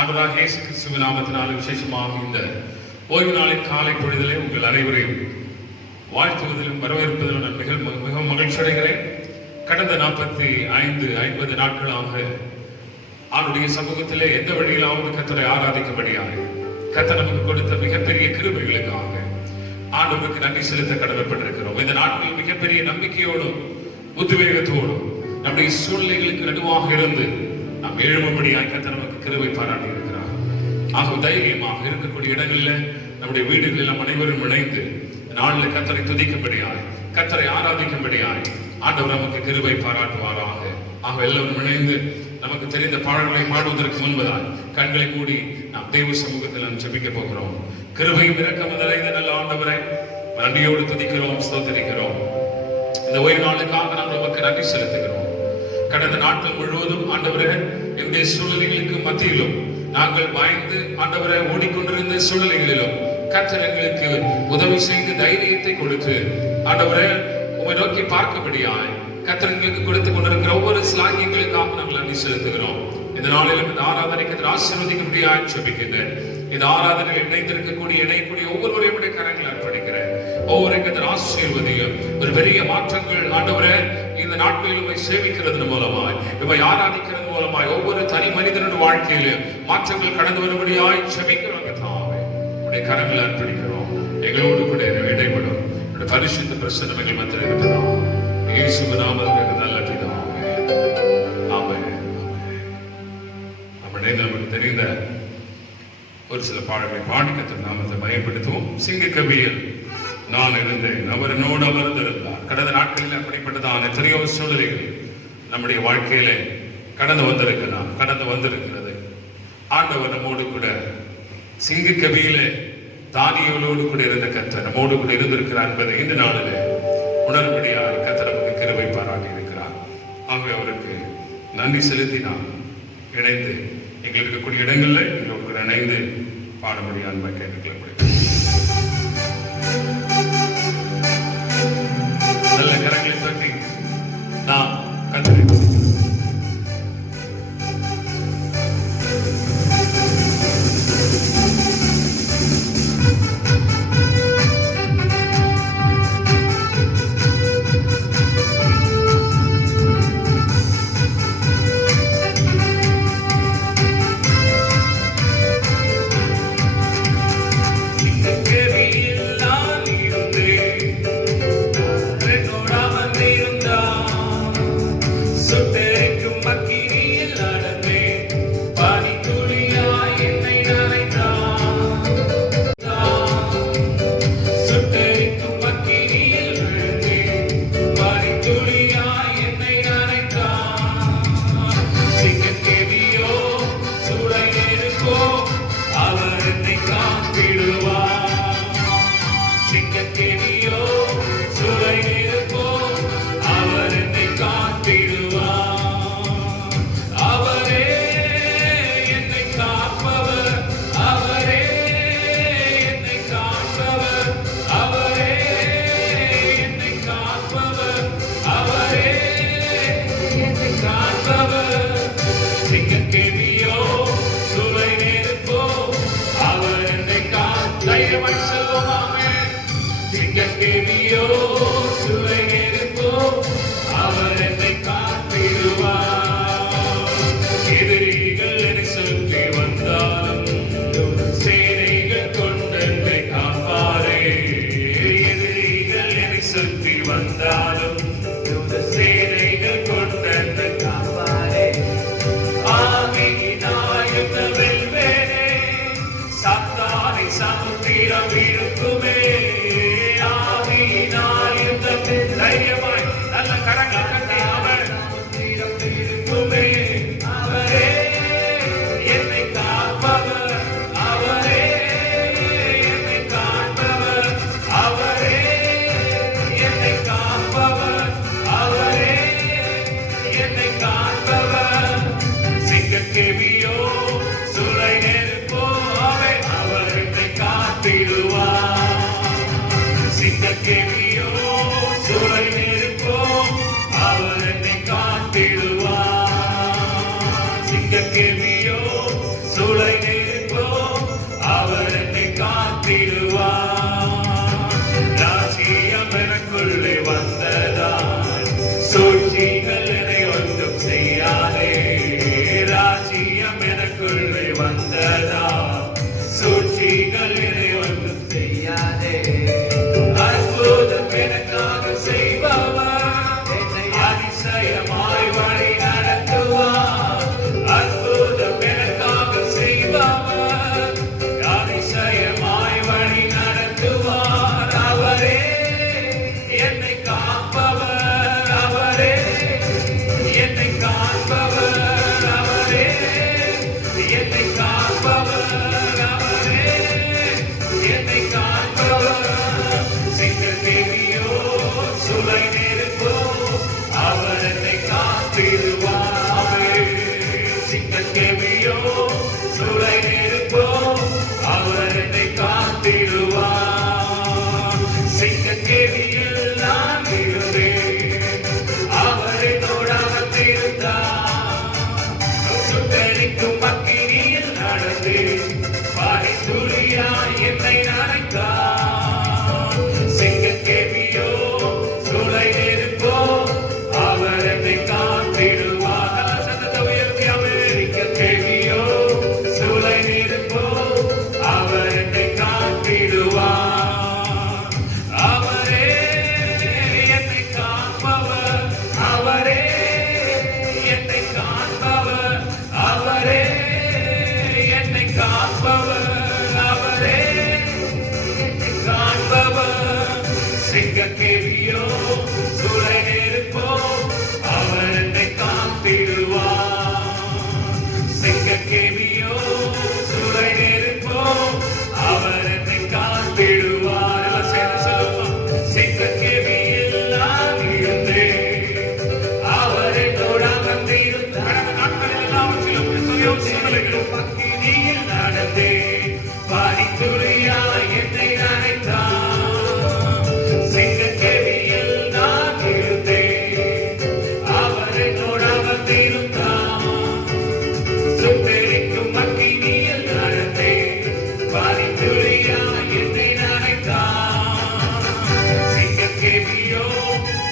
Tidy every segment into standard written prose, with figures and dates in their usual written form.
ஆண்டவராகிய இயேசு கிறிஸ்துவின் நாமத்தினாலே விசேஷமாக இந்த ஓய்வு நாளின் காலை பொழுதிலே உங்கள் அனைவரையும் வாழ்த்துவதிலும் வரவேற்பதிலும் நான் மிகவும் மகிழ்ச்சி அடைகிறேன். கடந்த 45-50 நாட்களாக அவருடைய சமூகத்திலே எந்த வழியிலாவது கர்த்தரை ஆராதிக்கும்படியாக கர்த்தர் நமக்கு கொடுத்த மிகப்பெரிய கிருபைகளுக்காக ஆண்டவருக்கு நன்றி செலுத்த கடமைப்பட்டிருக்கிறோம். இந்த நாட்களில் மிகப்பெரிய நம்பிக்கையோடும் உத்வேகத்தோடும் நம்முடைய சூழ்நிலைகளுக்கு நடுவாக இருந்து நாம் எழும்படியாக கர்த்தர் நமக்கு கிருபை பாராட்டி இருக்கிறார். ஆக தைரியமாக இருக்கக்கூடிய இடங்களில் நம்முடைய வீடுகளில் நாம் அனைவரும் இணைந்து நாளில் கர்த்தரை துதிக்கும்படியாய் கர்த்தரை ஆராதிக்கும்படியாய் ஆண்டவர் நமக்கு கிருபை பாராட்டுவாராக. ஆக எல்லோரும் இணைந்து நமக்கு தெரிந்த பாடல்களை பாடுவதற்கு முன்பதால் கண்களை மூடி நாம் தெய்வ சமூகத்தில் நாம் ஜெபிக்க போகிறோம். கிருபையும் இரக்கமும் நிறைந்த நல்ல ஆண்டவரை நன்றியோடு துதிக்கிறோம், ஸ்தோத்திரிக்கிறோம். இந்த ஓய்வு நாளுக்காக நாம் நமக்கு நன்றி செலுத்துகிறோம். கடந்த நாட்கள் முழுவதும் ஆண்டவரே என்னுடைய சூழ்நிலைகளுக்கு மத்தியிலும் நாங்கள் பயந்து ஆண்டவரை ஓடிக்கொண்டிருந்த சூழ்நிலைகளிலும் கர்த்தர் எங்களுக்கு உதவி செய்து தைரியத்தை கொடுத்து ஆண்டவரே உம்மை நோக்கி பார்க்கபடியாய் கர்த்தர் எங்களுக்கு கொடுத்து கொண்டிருக்கிற ஒவ்வொரு ஸ்லாகியங்களுக்காக நாங்கள் நன்றி செலுத்துகிறோம். இந்த நாளிலும் இந்த ஆராதனைக்கு ஆசீர்வதிக்கும்படியாய் ஜெபிக்கின்றேன். இந்த ஆராதனையில் இணையக்கூடிய ஒவ்வொருவரையும் கரங்களை அர்ப்பணிக்கிறேன். ஒவ்வொரு ஆசீர்வதியும் ஒரு பெரிய மாற்றங்கள் ஆண்டவரே இந்த நாட்களில் உம்மை சேவிக்கிறது மூலமாய் உம்மை ஆராதிக்கிறது மூலமாய் ஒவ்வொரு தனி மனிதனுடைய வாழ்க்கையிலும் மாற்றங்கள் கடந்து வரும்படியாய் ஜெபிக்கிறோம். தாவே உடைய கரங்களை அர்ப்பணிக்கிறோம். எங்களோடு கூட இடைப்படும் பரிசுத்த பிரசன்னங்கள் மத்தியில் இருக்கிறோம். இயேசுவின் நாமத்தில் நல்ல பிதாவே, ஆமென். அப்படியே நமக்கு தெரிந்த ஒரு சில பாடல்களை பாடி கர்த்தர் நாமத்தை பயன்படுத்துவோம். சிங்க கவியில் நான் இருந்தேன், அவர் என்னோடு அமர்ந்திருந்தார். கடந்த நாட்களில் அப்படிப்பட்டதான எத்தனையோ சூழ்நிலைகள் நம்முடைய வாழ்க்கையிலே கடந்து வந்திருக்கிறது. ஆண்டவர் நம்மோடு கூட சிங்க கவியிலே தானியோடு கூட இருந்த கர்த்தர் நம்மோடு கூட இருந்திருக்கிறார் என்பதை இந்த நாளிலே உணர்படியாக கர்த்தர் நமக்கு கிருபை பாராட்டி இருக்கிறார். ஆகவே அவருக்கு நன்றி செலுத்தி நாம் இணைந்து எங்களுக்கு இருக்கக்கூடிய இடங்களில் எங்களோடு இணைந்து பாடும்படி அன்பை கேட்டுக்கொள்ளப்படுகிறது. நல்ல கரங்களை பற்றி நாம் கர்த்தரை சிங்கக்கேவியோ சூளை எனக்குள்ளே வந்ததால் சூழ்ச்சிகள் என்னை ஒன்றும் செய்யாதே. ராஜ்யம் எனக்குள்ளே வந்ததால் சூழ்ச்சிகள் என்னை ஒன்றும் செய்யாதே. அற்புதம் எனக்காக செய்பவர் என்னை அதிசயமாய் வழி நடத்துவார். அற்புதம் எனக்காக செய்பவர் அதிசயமாய் வழி நடத்துவார். அவரே என்னை காப்பவர், அவரே என்னை காப்பவர், அவரே என்னை காப்பவர், அவரே என்னை காப்பவர். சிங்கத்தேவியோ சுளை நெருப்போ அவர் என்னை காத்திடுவார். சிங்கத்தேவியோ சுளை நெருப்போ அவர் என்னை காத்திடுவார். சிங்கத்தேவியில் நான் இருந்தேன், அவர் என்னோடு அமர்ந்திருந்தார். சுட்டெரிக்கும் அக்கினியில் நடந்தேன், பனித்துளியாய் என்னை நனைத்தார். சிங்கத்தேவியோ சுளை நெருப்போ அவர் என்னை காத்திடுவார். சத்தத்தை உயர்த்தி அமெரிக்கத்தேவியோ சுளை நெருப்போ அவர் என்னை காத்திடுவார். அவரே என்னை காப்பவர், அவரே என்னை காப்பவர், அவரே என்னை காப்பவர், அவரே என்னை காப்பவர். சிங்கக்கேவியோ சுளை நெருப்போ அவர் என்னை காத்திடுவார். சிங்கக்கேவியோ சுளை நெருப்போ அவர் என்னை காத்திடுவார். எல்லாம் சேர்ந்து சொல்லுவோம். சிங்கக்கேவியில் நான் இருந்தேன், அவர் என்னோடு அமர்ந்திருந்தார். கடந்த நாட்களில் எல்லாவற்றிலும் எத்தனையோ சூழ்நிலைகளும் அக்கினியில் நடந்தேன், பனித்துளியாய் என்னை நனைத்தார். சிங்கக்கேவியில் நான் இருந்தேன், அவர் என்னோடு அமர்ந்திருந்தார். சுட்டெரிக்கும் அக்கினியில் நடந்தேன், பனித்துளியாய் என்னை நனைத்தார். சிங்கக்கேவியோ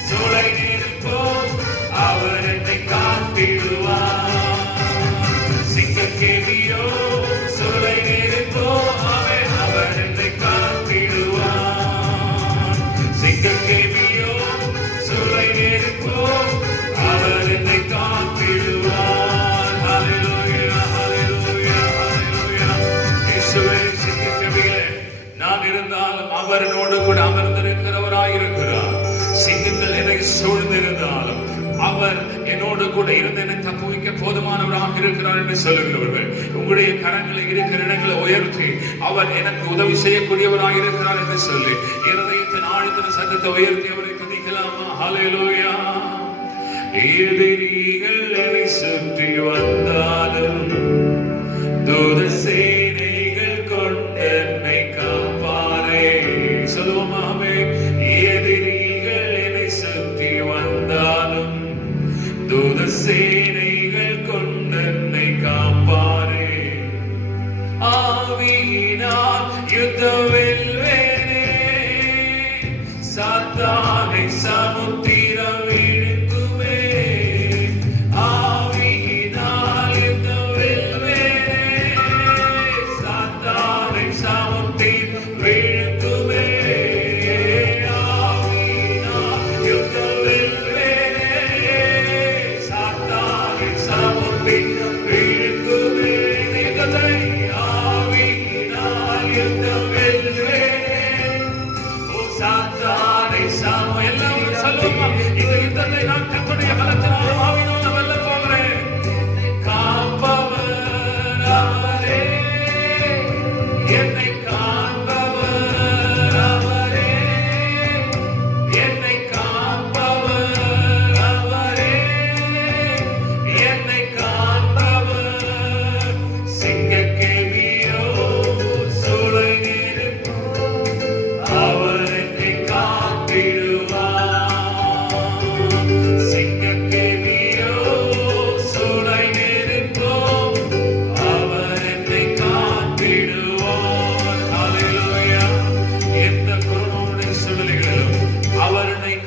சுளை நெருப்போ அவர் என்னை காத்திடுவார். சிங்கக்கேவியோ சுளை நெருப்போ அவர் என்னை காத்திடுவார். சிங்கக்கேவியோ சுளை நெருப்போ அவர் என்னை காத்திடுவார். ஹல்லேலூயா, ஹல்லேலூயா, ஹல்லேலூயா. இயேசுவே, சிங்கக்கேவியிலே நான் இருந்தாலும் அவர் என்னோடு கூட அமர்ந்திருக்கிறவராயிருக்கிறார். சிங்கங்கள் என்னை சூழ்ந்திருந்தாலும் அவர் என்னோடு கூட இருந்து என்னை தப்புவிக்க போதுமானவராக இருக்கிறார் என்று சொல்லுகிறவர்கள், உங்களுடைய கரங்களை இருக்கிற இடங்களை உயர்த்தி அவர் எனக்கு உதவி செய்யக்கூடியவராக இருக்கிறார் என்று சொல்லி இருதயத்தின் ஆழ்த்தின சத்தத்தை உயர்த்தி அவரை துதிக்கலாமா? ஹல்லேலூயா. எதிரிகள் என்னை சுற்றி வந்தாலும் தூத சேனைகள் கொண்டு என்னை காப்பாரே. சொல்லுவோமாமே. எதிரிகள் என்னை சுற்றி வந்தாலும் தூத சேனைகள் கொண்டு என்னை காப்பாரே. ஆவியினால் யுத்தம் வெல்வேனே, சாத்தானை சமுத்திரம் விழுங்குமே. ஆவியினால் யுத்தம் வெல்வேனே,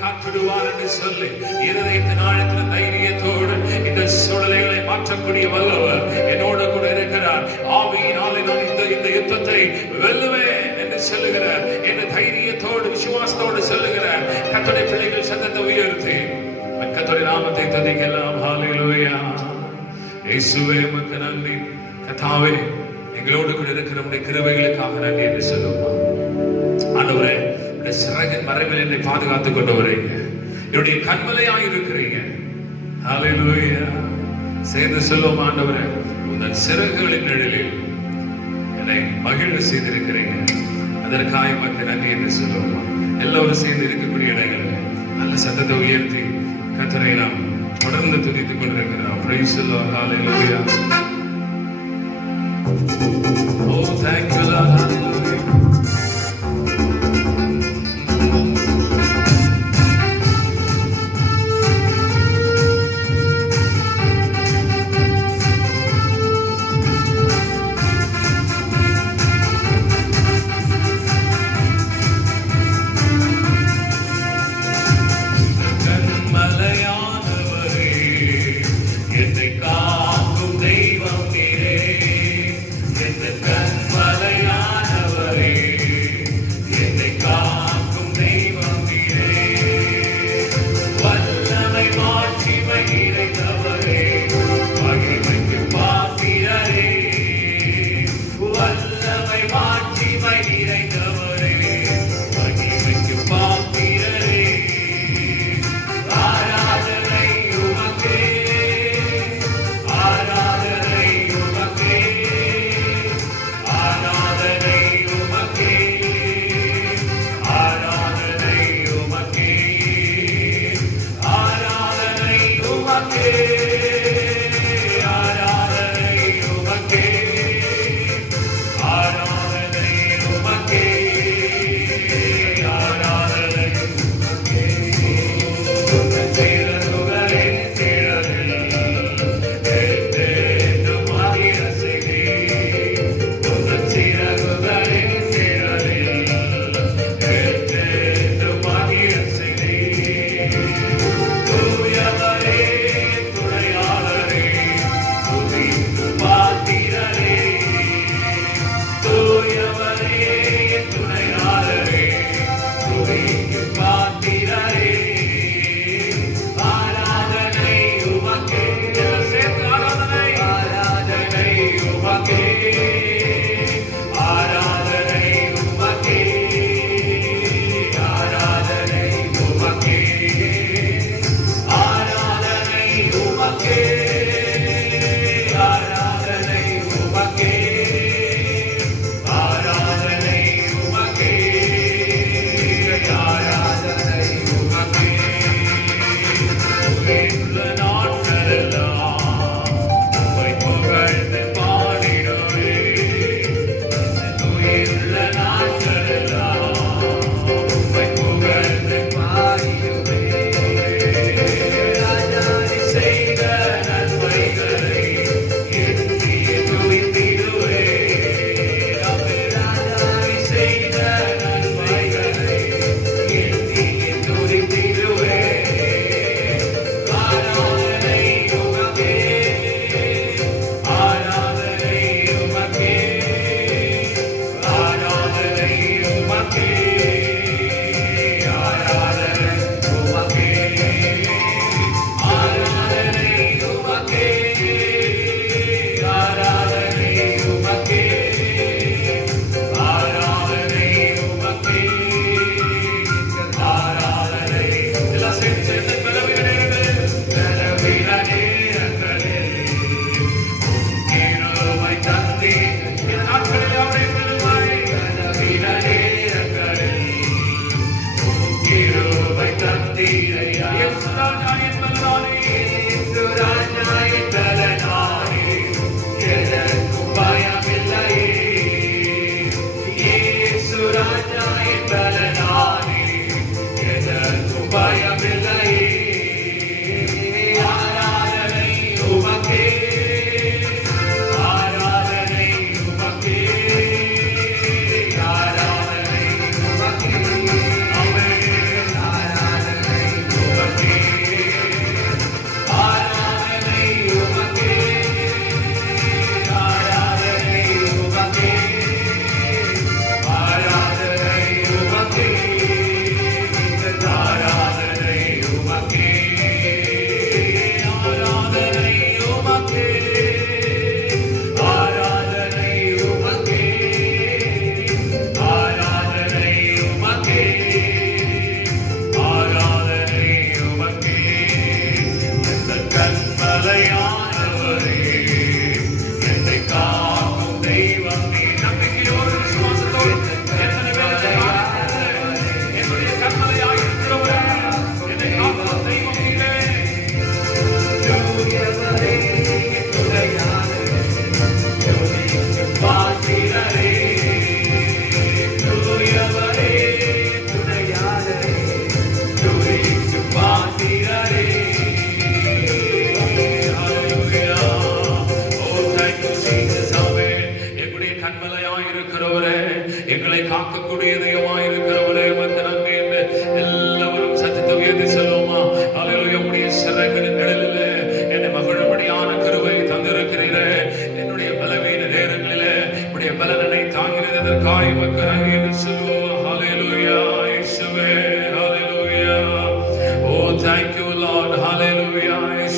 காத்திடுவார் என்று சொல்லி இருதயத்தின் ஆழத்தில் தைரியத்தோடு இந்த சூழ்நிலைகளை மாற்றக்கூடிய வல்லவர் என்னோடு கூட இருக்கிறார். ஆவியினாலே நான் இந்த யுத்தத்தை வெல்லுவேன் என்று சொல்லுகிறார். என்ற தைரியத்தோடு விசுவாசத்தோடு சொல்லுகிறார். கர்த்தருடைய பிள்ளைகள் சத்தத்தை உயர்த்தி கர்த்தருடைய நாமத்தை துதிக்கலாம். ஹல்லேலூயா. இயேசுவே உமக்கு நன்றி. கர்த்தாவே எங்களோடு கூட இருக்கிற நம்முடைய கிருபைகளுக்காக நன்றி என்று சொல்லுவோம். ஆண்டவரே உடைய சிறகின் மறைவில் என்னை பாதுகாத்துக் கொண்டு வரீங்க. என்னுடைய கண்மலையாய் இருக்கிறீங்க. ஹல்லேலூயா. சேர்ந்து சொல்லுவோம். ஆண்டவரே உங்கள் சிறகுகளின் நிழலில் என்னை மகிழ செய்திருக்கிறீங்க. அதற்காக உமக்கு நன்றி என்று சொல்லுவோம். எல்லோரும் சேர்ந்து இருக்கக்கூடிய இடங்களில் நல்ல சத்தத்தை உயர்த்தி கர்த்தரை நாம் தொடர்ந்து துதித்துக் கொண்டிருக்கிறோம். Praise the Lord. Hallelujah. Oh, thank you, Lord. Hallelujah.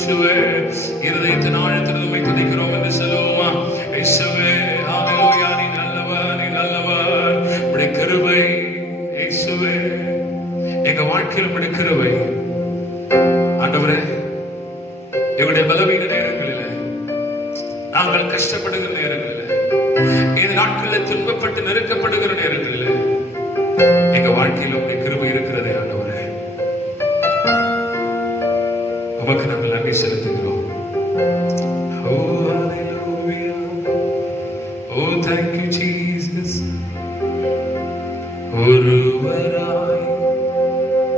இயேசுவே இருதயத்தின் ஆழத்தில் உம்மை துதிக்கிறோம் என்று சொல்லுவோமா? இயேசுவே ஹalleluya, நீ நல்லவர், நீ நல்லவர். உம்முடைய கிருபை இயேசுவே எங்க வாழ்க்கையில் உம்முடைய கிருபை ஆண்டவரே, எங்களுடைய பலவீன நேரங்களில், நாங்கள் கஷ்டப்படுகிற நேரங்களில், இந்த நாட்களில் துன்பப்பட்டு நெருக்கப்படுகிற நேரங்களில் எங்க வாழ்க்கையில் உம்முடைய கிருபை இருக்கிறதே ஆண்டவரே, உமக்கு நாங்கள் நன்றி செலுத்துகிறோம். Oh hallelujah, oh thank you Jesus. ஒருவராய்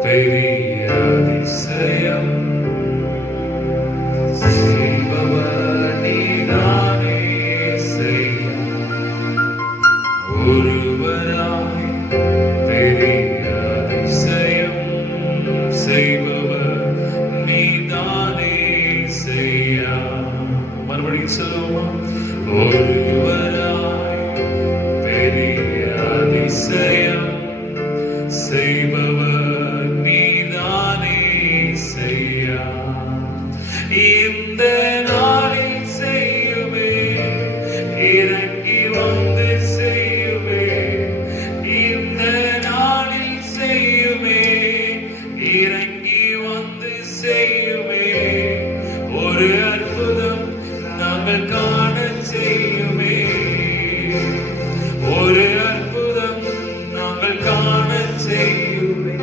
பெரிய அதிசயம் செய்பவர் நீதானே செய்ய. ஒருவராய் பெரிய அதிசயம் செய்பவர் நீதானே செய்ய. மறுபடியும் சொல்லுவோமா? ஒருவராய் பெரிய அதிசயம் செய்பவர் நீதானே செய்ய. இந்த நாளில் செய்யுமே, இறங்கி வந்து செய்யுமே. இந்த நாளில் செய்யுமே, இறங்கி வந்து செய்யுமே. ஒரு அற்புதம் நாங்கள் காண செய்யுமே. ஒரு அற்புதம் நாங்கள் காண செய்யுமே.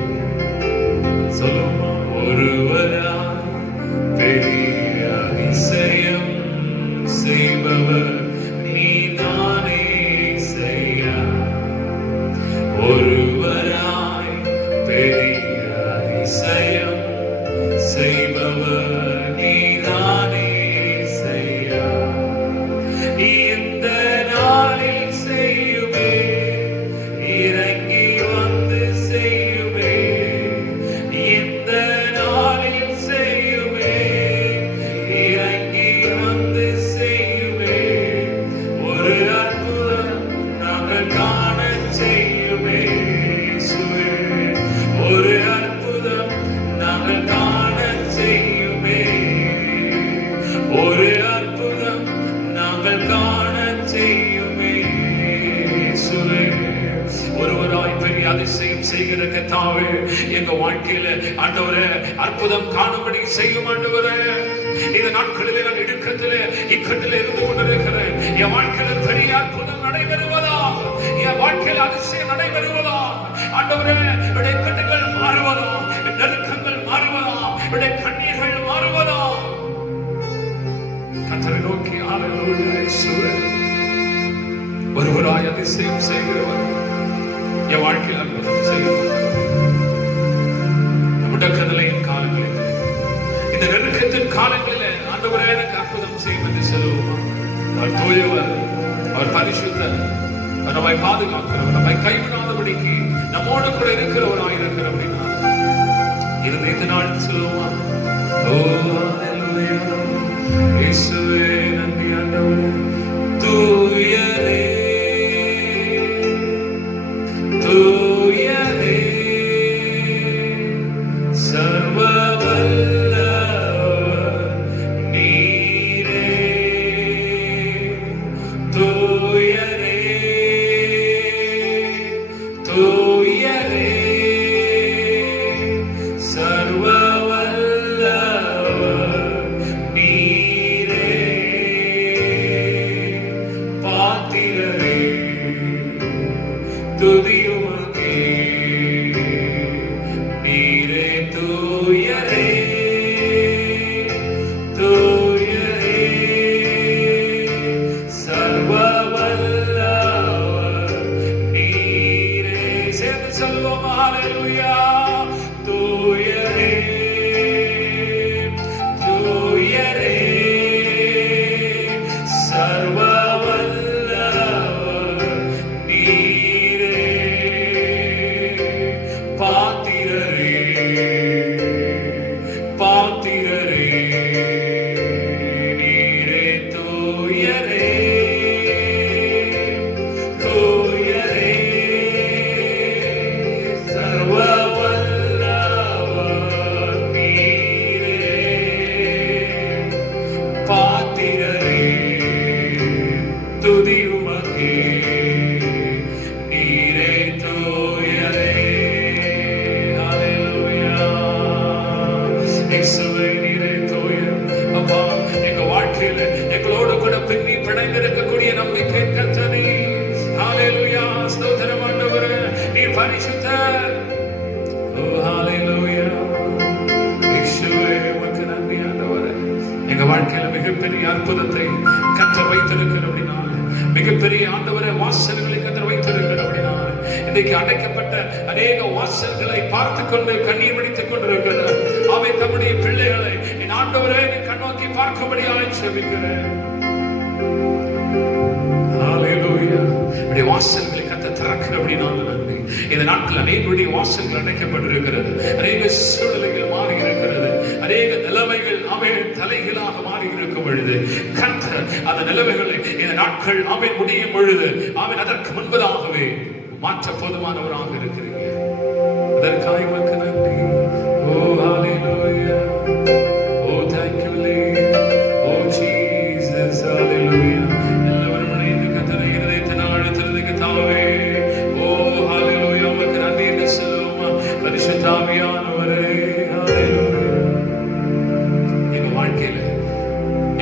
சொல்லுமா? ஒருவராய் பெரிய அதிசயம் செய்பவர் நீதானே செய்ய. ஒருவராய் பெரிய அதிசயம் செய்பவர் நீதானே செய்ய. இந்த நாளில் செய்யுமே, இறங்கி வந்து செய்யுமே. இந்த நாளில் செய்யுமே, இறங்கி வந்து செய்யுமே. ஒரு அற்புதம் நாங்கள் காண செய்யுமே. இயேசுவே, ஒரு அற்புதம் நாங்கள் காண செய்யுமே. ஒரு அற்புதம் நாங்கள் காண செய்யுமே. இயேசுவே, ஒருவராய் பெரிய அதிசயம் செய்கிற கர்த்தாவே, எங்க வாழ்க்கையில ஆண்டவரே அற்புதம் காணும்படி செய்யும் ஆண்டவரே. இந்த நாட்களிலே நான் இக்கட்டிலே இருந்து கொண்டிருக்கிறேன். என் வாழ்க்கையில பெரிய அற்புதம் நடைபெறுவதா, என் வாழ்க்கையில் அதிசயம் நடைபெறுவதா ஆண்டவரே. என்னுடைய இக்கட்டுகள் மாறுவதா, நெருக்கங்கள் மாறுவதா, என்னுடைய கண்ணீர்கள் மாறுவதா. கர்த்தரை நோக்கி ஹalleluya இயேசுவே, ஒருவராய் அதிசயம் செய்கிறவர் என் வாழ்க்கையில் அற்புதம் செய்கிறவர். முடக்கதலையின் காலங்களில், இந்த நெருக்கத்தின் காலங்களில் ஆண்டவரே எனக்கு அற்புதம் செய்யும் என்று சொல்லுவோமா? அவர் தூயவர், அவர் பரிசுத்தர், அவர் நம்மை பாதுகாக்கிறவர், நம்மை கைவிடாதபடிக்கு நம்மோடு கூட இருக்கிறவராய் இருக்கிறபடினா இருதயத்தினால் சொல்லுவோமா? ஓ ஹalleluya இயேசுவே நன்றி ஆண்டவரே. தூயரே தூயரே சர்வ வல்லவர் நீரே. தூயரே தூயரே சர்வ வல்லவர் நீரே. இயேசுவே நீரே தூயர். அப்பா, எங்க வாழ்க்கையில எங்களோடு கூட பின்னி பிணைந்திருக்கக்கூடிய நம்பிக்கை கர்த்தரே. ஹalleluya, ஸ்தோத்திரம் ஆண்டவரே, நீர் பரிசுத்தர். ஓ ஹalleluya, இயேசுவே உமக்கு நன்றி ஆண்டவரே. எங்க வாழ்க்கையில மிகப்பெரிய அற்புதத்தை கர்த்தர் வைத்திருக்கிறபடினால, மிகப்பெரிய ஆண்டவரே வாசல்களை கர்த்தர் வைத்திருக்கிறபடினால, இன்றைக்கு அடைக்கப்பட்ட அநேக வாசல்களை பார்த்துக் கொண்டு கண்ணீர் வடித்துக் கொண்டிருக்கிறார். அவை தம்முடைய பிள்ளைகளை என் ஆண்டவரே கண்ணோக்கி பார்க்கும்படியாக ஜெபிக்கிறேன். ஹalleluya, இப்படி வாசல்களை கர்த்தர் திறக்கிறபடினால நன்றி. இந்த நாட்கள் அநேகருடைய வாசல்கள் அடைக்கப்பட்டிருக்கிறது. அநேக சூழ்நிலைகள் மாறி இருக்கிறது. அநேக நிலைமைகள் அவன் தலைகளாக மாறி இருக்கும் பொழுது கர்த்தர் அந்த நிலைமைகளை இந்த நாட்கள் அவன் முடியும் பொழுது அவன் அதற்கு முன்பதாகவே மாற்ற போதுமானவராக இருக்கிறீங்க. அதற்காக உமக்கு நன்றி. ஓ ஹalleluya, ஓ thank you Lord, O Jesus, hallelujah. எல்லாரும் இணைந்து கர்த்தரை இதயத்தின் ஆழத்திலிருந்து தாவே ஓ ஹalleluya உமக்கு நன்றி என்று சொல்லுவோம். பரிசுத்த ஆவியானவரே, ஹalleluya. எங்க வாழ்க்கையில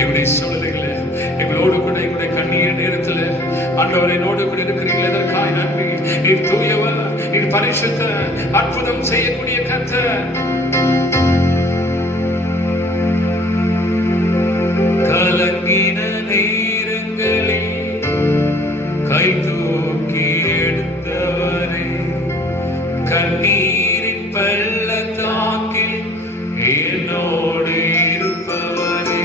எங்களுடைய சூழ்நிலைகளை எங்களோடு கூட எங்களுடைய கண்ணீர் நேரத்தில் ஆண்டவரை என்னோடு கூட இருக்கிறீர்கள். எதற்காக நன்றி. நீர் தூயவர், நீர் பரிசுத்த, அற்புதம் செய்யக்கூடிய கர்த்தர். கலங்கின நேரங்களில் கை தூக்கி எடுத்தவரே, கண்ணீரின் பள்ளத்தாக்கில் என்னோடு இருப்பவரே,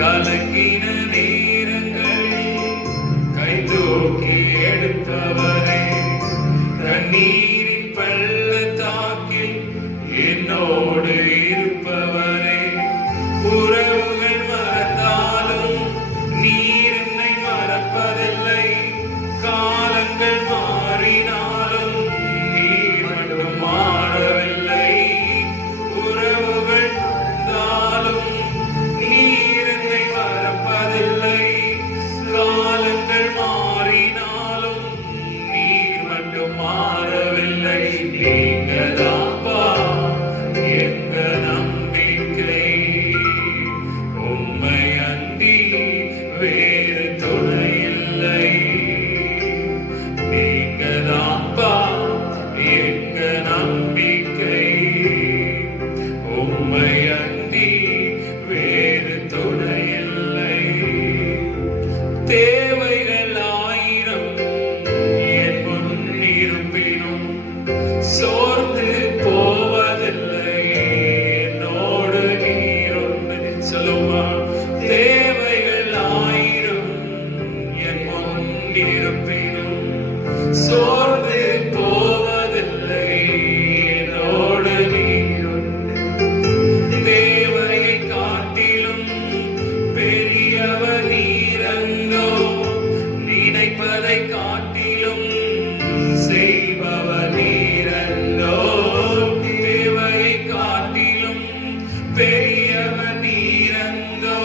கலங்கின நேரங்களில் கை தூக்கி எடுத்தவரே, கண்ணீரின் பள்ளத்தாக்கில் என்னோடு இருப்பவரே, உறவுகள் மறந்தாலும் நீர் என்னை மறப்பதில்லை, காலங்கள் மாறினாலும் நீர் மட்டும் மாறவில்லை, உறவுகள் மறந்தாலும் நீர் என்னை மறப்பதில்லை, காலங்கள் மாறினாலும் நீர் மட்டும் மாறவில்லை. நீங்கதாப்பா எங்க நம்பிக்கை, உம்மை அன்றி வேறு துணை இல்லை. நீங்கதாப்பா எங்க நம்பிக்கை, உம்மை அன்றி வேறு துணை இல்லை. தேவைகள் ஆயிரம் என் முன்னிருப்பினும் சோர்ந்து போவதில்லை, என்னோடு நீர் ஒன்று சொல்லுமா. தேவைகள் ஆயிரம் என் முன்னிருப்பினும் சோர்ந்து போவதில்லை, என்னோடு நீர் ஒன்று. தேவையை காட்டிலும் பெரியவர் நீரங்கோ, நினைப்பதை காட்டிலும் செய்பவர் நீரங்கோ. தேவையை காட்டிலும் பெரியவர் நீரங்கோ,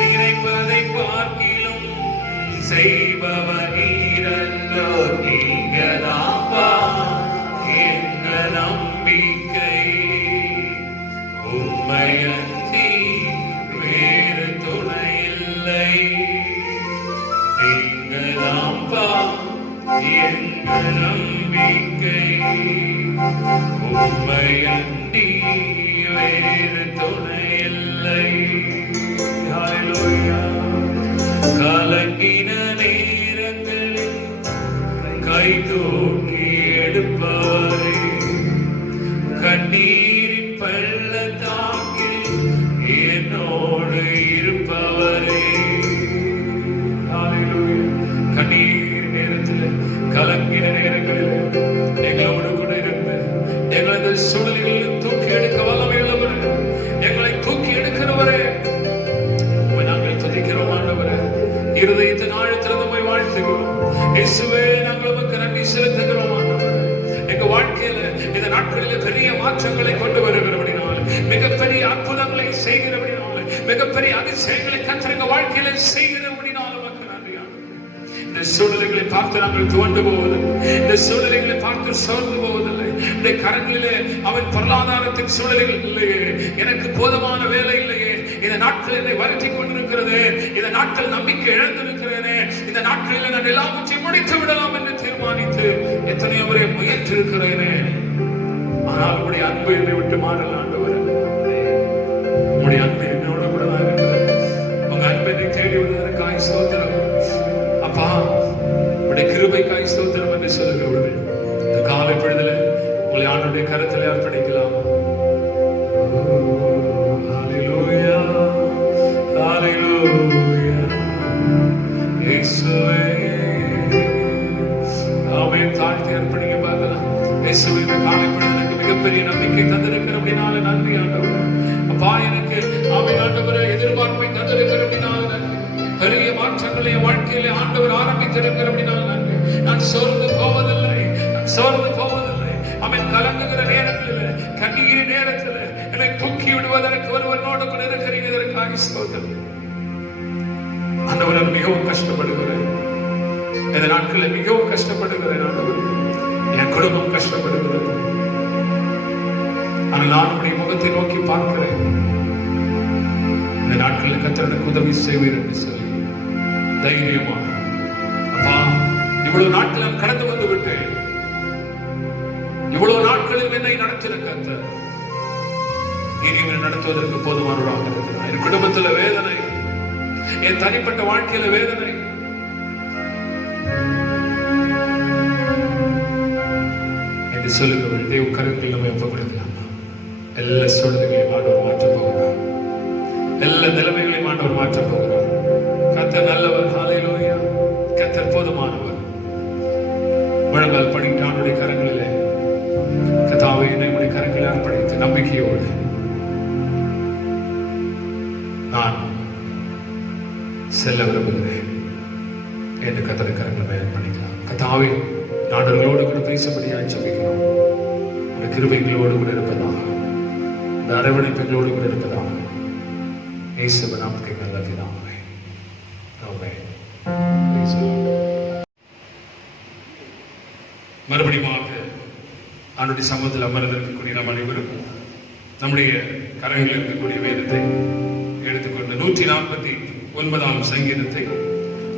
நினைப்பதை பார்க்கிலும் செய்பவர் நீரங்கோ. நீங்கதாப்பா எங்க நம்பிக்கை, உம்மை அன்றி வேறு துணை இல்லை. நீங்கதாப்பா எங்க நம்பிக்கை, உம்மை அன்றி வேறு துணை இல்லை. ஹalleluya. கலங்கின நேரங்களில் கை தூக்கி எடுப்பவரே, கண்ணீரின் பள்ளத்தாக்கில் என்னோடு இருப்பவரே. ஹalleluya. கண்ணீர் நேரத்தில், கலங்கின நேரங்களில் எங்களோடு கூட இருந்து எங்களது சூழல்களில் தூக்கி எடுக்க வல்லமையுள்ளவரே, எங்களை தூக்கி எடுக்கிறவரே, நாங்கள் துதிக்கிறோம் ஆண்டவரே. இருதயத்தின் ஆழத்திலிருந்து போய் வாழ்த்துகிறோம். இயேசுவே, நாங்கள் உமக்கு நன்றி செலுத்துகிறோம் ஆண்டவரே. எங்க வாழ்க்கையில இந்த நாட்களில் பெரிய மாற்றங்களை கொண்டு வருகிறபடினால, மிகப்பெரிய அற்புதங்களை செய்கிறபடினால, மிகப்பெரிய அதிசயங்களை கர்த்தர் எங்க வாழ்க்கையில செய்கிறபடினால உமக்கு நன்றி ஆண்டவரே. இந்த சூழ்நிலைகளை பார்த்து நாங்கள் துவண்டு போவதில்லை, இந்த சூழ்நிலைகளை பார்த்து சோர்ந்து போவதில்லை. இந்த கரங்களிலே அவன் பொருளாதாரத்தின் சூழலில் இல்லையே, எனக்கு போதுமான வேலை இல்லையே, இந்த நாட்கள் என்னை வருத்தி கொண்டிருக்கிறது, இந்த நாட்கள் நம்பிக்கை இழந்திருக்கிறேனே, இந்த நாட்களில் நான் எல்லாவற்றையும் முடித்து விடலாம் என்று தீர்மானித்து எத்தனையோ முறை முயற்சி இருக்கிறேனே. ஆனால் உடைய அன்பு என்னை விட்டு மாறல ஆண்டவரே. உடைய அன்பு என்னோட கூட தான் இருக்கிறது. உங்க அன்பை தேடி வருவதற்காக ஸ்தோத்திரம் அப்பா. உடைய கிருபைக்காய் ஸ்தோத்திரம் என்று சொல்லுகிறவர்கள் இந்த காலை பொழுதுல உங்களை ஆண்டுடைய கருத்தில் அர்ப்பணிக்கலாம். ஹல்லேலூயா, ஹல்லேலூயா. இயேசுவே ஆமென். தாழ்த்தி அர்ப்பணிக்க பார்க்கலாம். இயேசுவே இந்த காலை பொழுது எனக்கு மிகப்பெரிய நம்பிக்கை தந்திருக்கிறபடினால நன்றி ஆண்டவரே. அப்பா எனக்கு ஆமென் ஆண்டவரே எதிர்பார்ப்பை தந்திருக்கிறபடினால நன்றி. பெரிய மாற்றங்களை என் வாழ்க்கையிலே ஆண்டவர் ஆரம்பித்திருக்கிறபடினால நன்றி. நான் சோர்ந்து போவதில்லை, நான் சோர்ந்து போவதில்லை. அவன் கலங்குகிற நேரத்தில், கண்ணீர் நேரத்தில் என்னை தூக்கி விடுவதற்கு ஒருவனோடு கூட இருக்கிறீங்க. இதற்காக ஸ்தோத்திரம் ஆண்டவர். மிகவும் கஷ்டப்படுகிறேன், இந்த நாட்களில் மிகவும் கஷ்டப்படுகிறேன் ஆண்டவர். என் குடும்பம் கஷ்டப்படுகிறது. ஆனால் நான் உடைய முகத்தை நோக்கி பார்க்கிறேன். இந்த நாட்களில் கர்த்தருக்கு உதவி செய்வீர் என்று சொல்லி தைரியமா அப்பா, இவ்வளவு நாட்கள் நான் கடந்து வந்து விட்டேன். இவ்வளவு நாட்களில் என்னை நடத்தின கர்த்தர் இனி நடத்துவதற்கு போதுமானவராக இருக்கிறார். என் குடும்பத்துல வேதனை, என் தனிப்பட்ட வாழ்க்கையில வேதனை, என்று சொல்லுங்கள். தேவ கருத்தில் நம்ம எப்ப கொடுக்கலாம். எல்லா சூழ்நிலைகளையும் ஆண்டவர் மாற்ற போகிறார். எல்லா நிலைமைகளையும் ஆண்டவர் மாற்ற போகிறார். கர்த்தர் நல்லவர். ஹல்லேலூயா. கர்த்தர் போதுமானவர். முழங்கால் படிட்டு ஆண்டுடைய கரங்களிலே கர்த்தாவே என்னை உடைய கரங்களில் அர்ப்பணித்து நம்பிக்கையோடு நான் செல்ல விரும்புகிறேன் என்று கர்த்தர் கரங்களை அர்ப்பணிக்கலாம். கர்த்தாவே நாடுகளோடு கூட பேசப்படியாக ஜெபிக்கிறோம். உடைய கிருபைகளோடு கூட இருப்பதாக, இந்த அரவணைப்புகளோடு கூட இருப்பதாக இயேசுவின் நாமத்தில் நல்ல பிதாவே. ஆமென். மறுபடியும் ஆண்டுடைய சமூகத்தில் அமர்ந்திருக்கக்கூடிய நம் அனைவரும் நம்முடைய கரங்களில் இருக்கக்கூடிய வேதத்தை எடுத்துக்கொண்டு 149ஆம் சங்கீதத்தை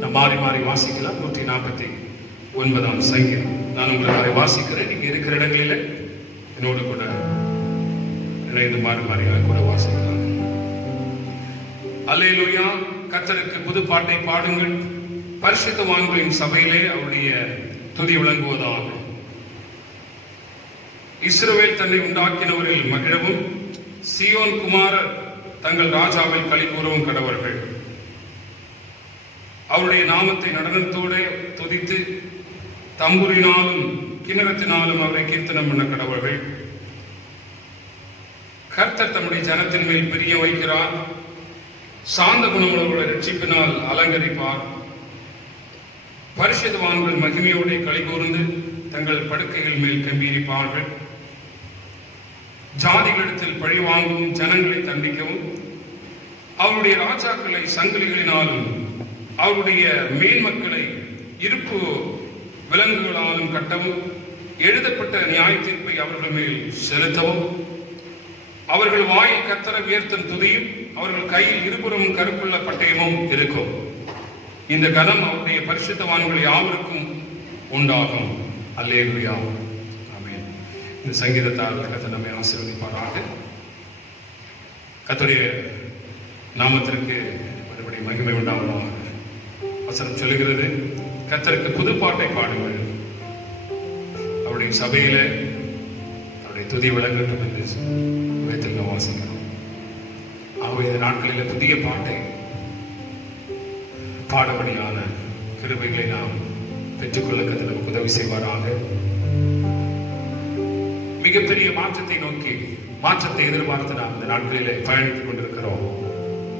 நாம் மாறி மாறி வாசிக்கலாம். 149ஆம் சங்கீதம் நான் உங்களை வாசிக்கிறேன். நீங்க இருக்கிற இடங்களில் என்னோடு கூட இணைந்து மாறி மாறியாக கூட வாசிக்கலாம். அல்லேலூயா. கர்த்தருக்கு புது பாட்டை பாடுங்கள், பரிசுத்தவான்களின் சபையிலே அவருடைய துதி விளங்குவதாக. இஸ்ரவேல் தன்னை உண்டாக்கினவரில் மகிழவும், சீயோன் குமாரர் தங்கள் ராஜாவில் களி கூறவும் கடவர்கள். அவருடைய நாமத்தை நடனத்தோடு துதித்து தம்புரினாலும் கிண்ணறத்தினாலும் அவரை கீர்த்தனம் பண்ண கடவர்கள். கர்த்தர் தம்முடைய ஜனத்தின் மேல் பிரிய வைக்கிறார், சாந்த குணமுள்ளவர்களை ரட்சிப்பினால் அலங்கரிப்பார். பரிசுத்தவான்கள் மகிமையோடு களி கூர்ந்து தங்கள் படுக்கைகள் மேல் கம்பீரிப்பார்கள். ஜாதிகளிடத்தில் பழி வாங்கவும் ஜனங்களை தண்டிக்கவும் அவருடைய ராஜாக்களை சங்கிலிகளினாலும் அவருடைய மேன்மக்களை இருப்பு விலங்குகளாலும் கட்டவும் எழுதப்பட்ட நியாய தீர்ப்பை அவர்கள் மேல் செலுத்தவும் அவர்கள் வாயில் கர்த்தரை உயர்த்தும் துதியும் அவர்கள் கையில் இருபுறமும் கருப்புள்ள பட்டயமும் இருக்கும். இந்த கனம் அவருடைய பரிசுத்தவான்கள் யாவருக்கும் உண்டாகும். அல்லேலூயா. ஆமென். இந்த சங்கீதத்தால் கர்த்தர் நம்மை ஆசீர்வதிப்பாராக. கர்த்தருடைய நாமத்திற்கு மறுபடியும் மகிமை உண்டாவதாக. வசனம் சொல்லுகிறது, கர்த்தருக்கு புது பாட்டை பாடுங்கள், அவருடைய சபையில அவருடைய துதி விளங்கட்டும் என்று வேதத்தில் வாசிக்கிறோம். ஆகவே இந்த நாட்களில் புதிய பாட்டை பாடபடியான கிருபைகளை நாம் பெற்றுக்கொள்ள கர்த்தர் நமக்கு உதவி செய்வாராக. மிகப்பெரிய மாற்றத்தை நோக்கி, மாற்றத்தை எதிர்பார்த்து நாம் இந்த நாட்களிலே பயணித்துக் கொண்டிருக்கிறோம்.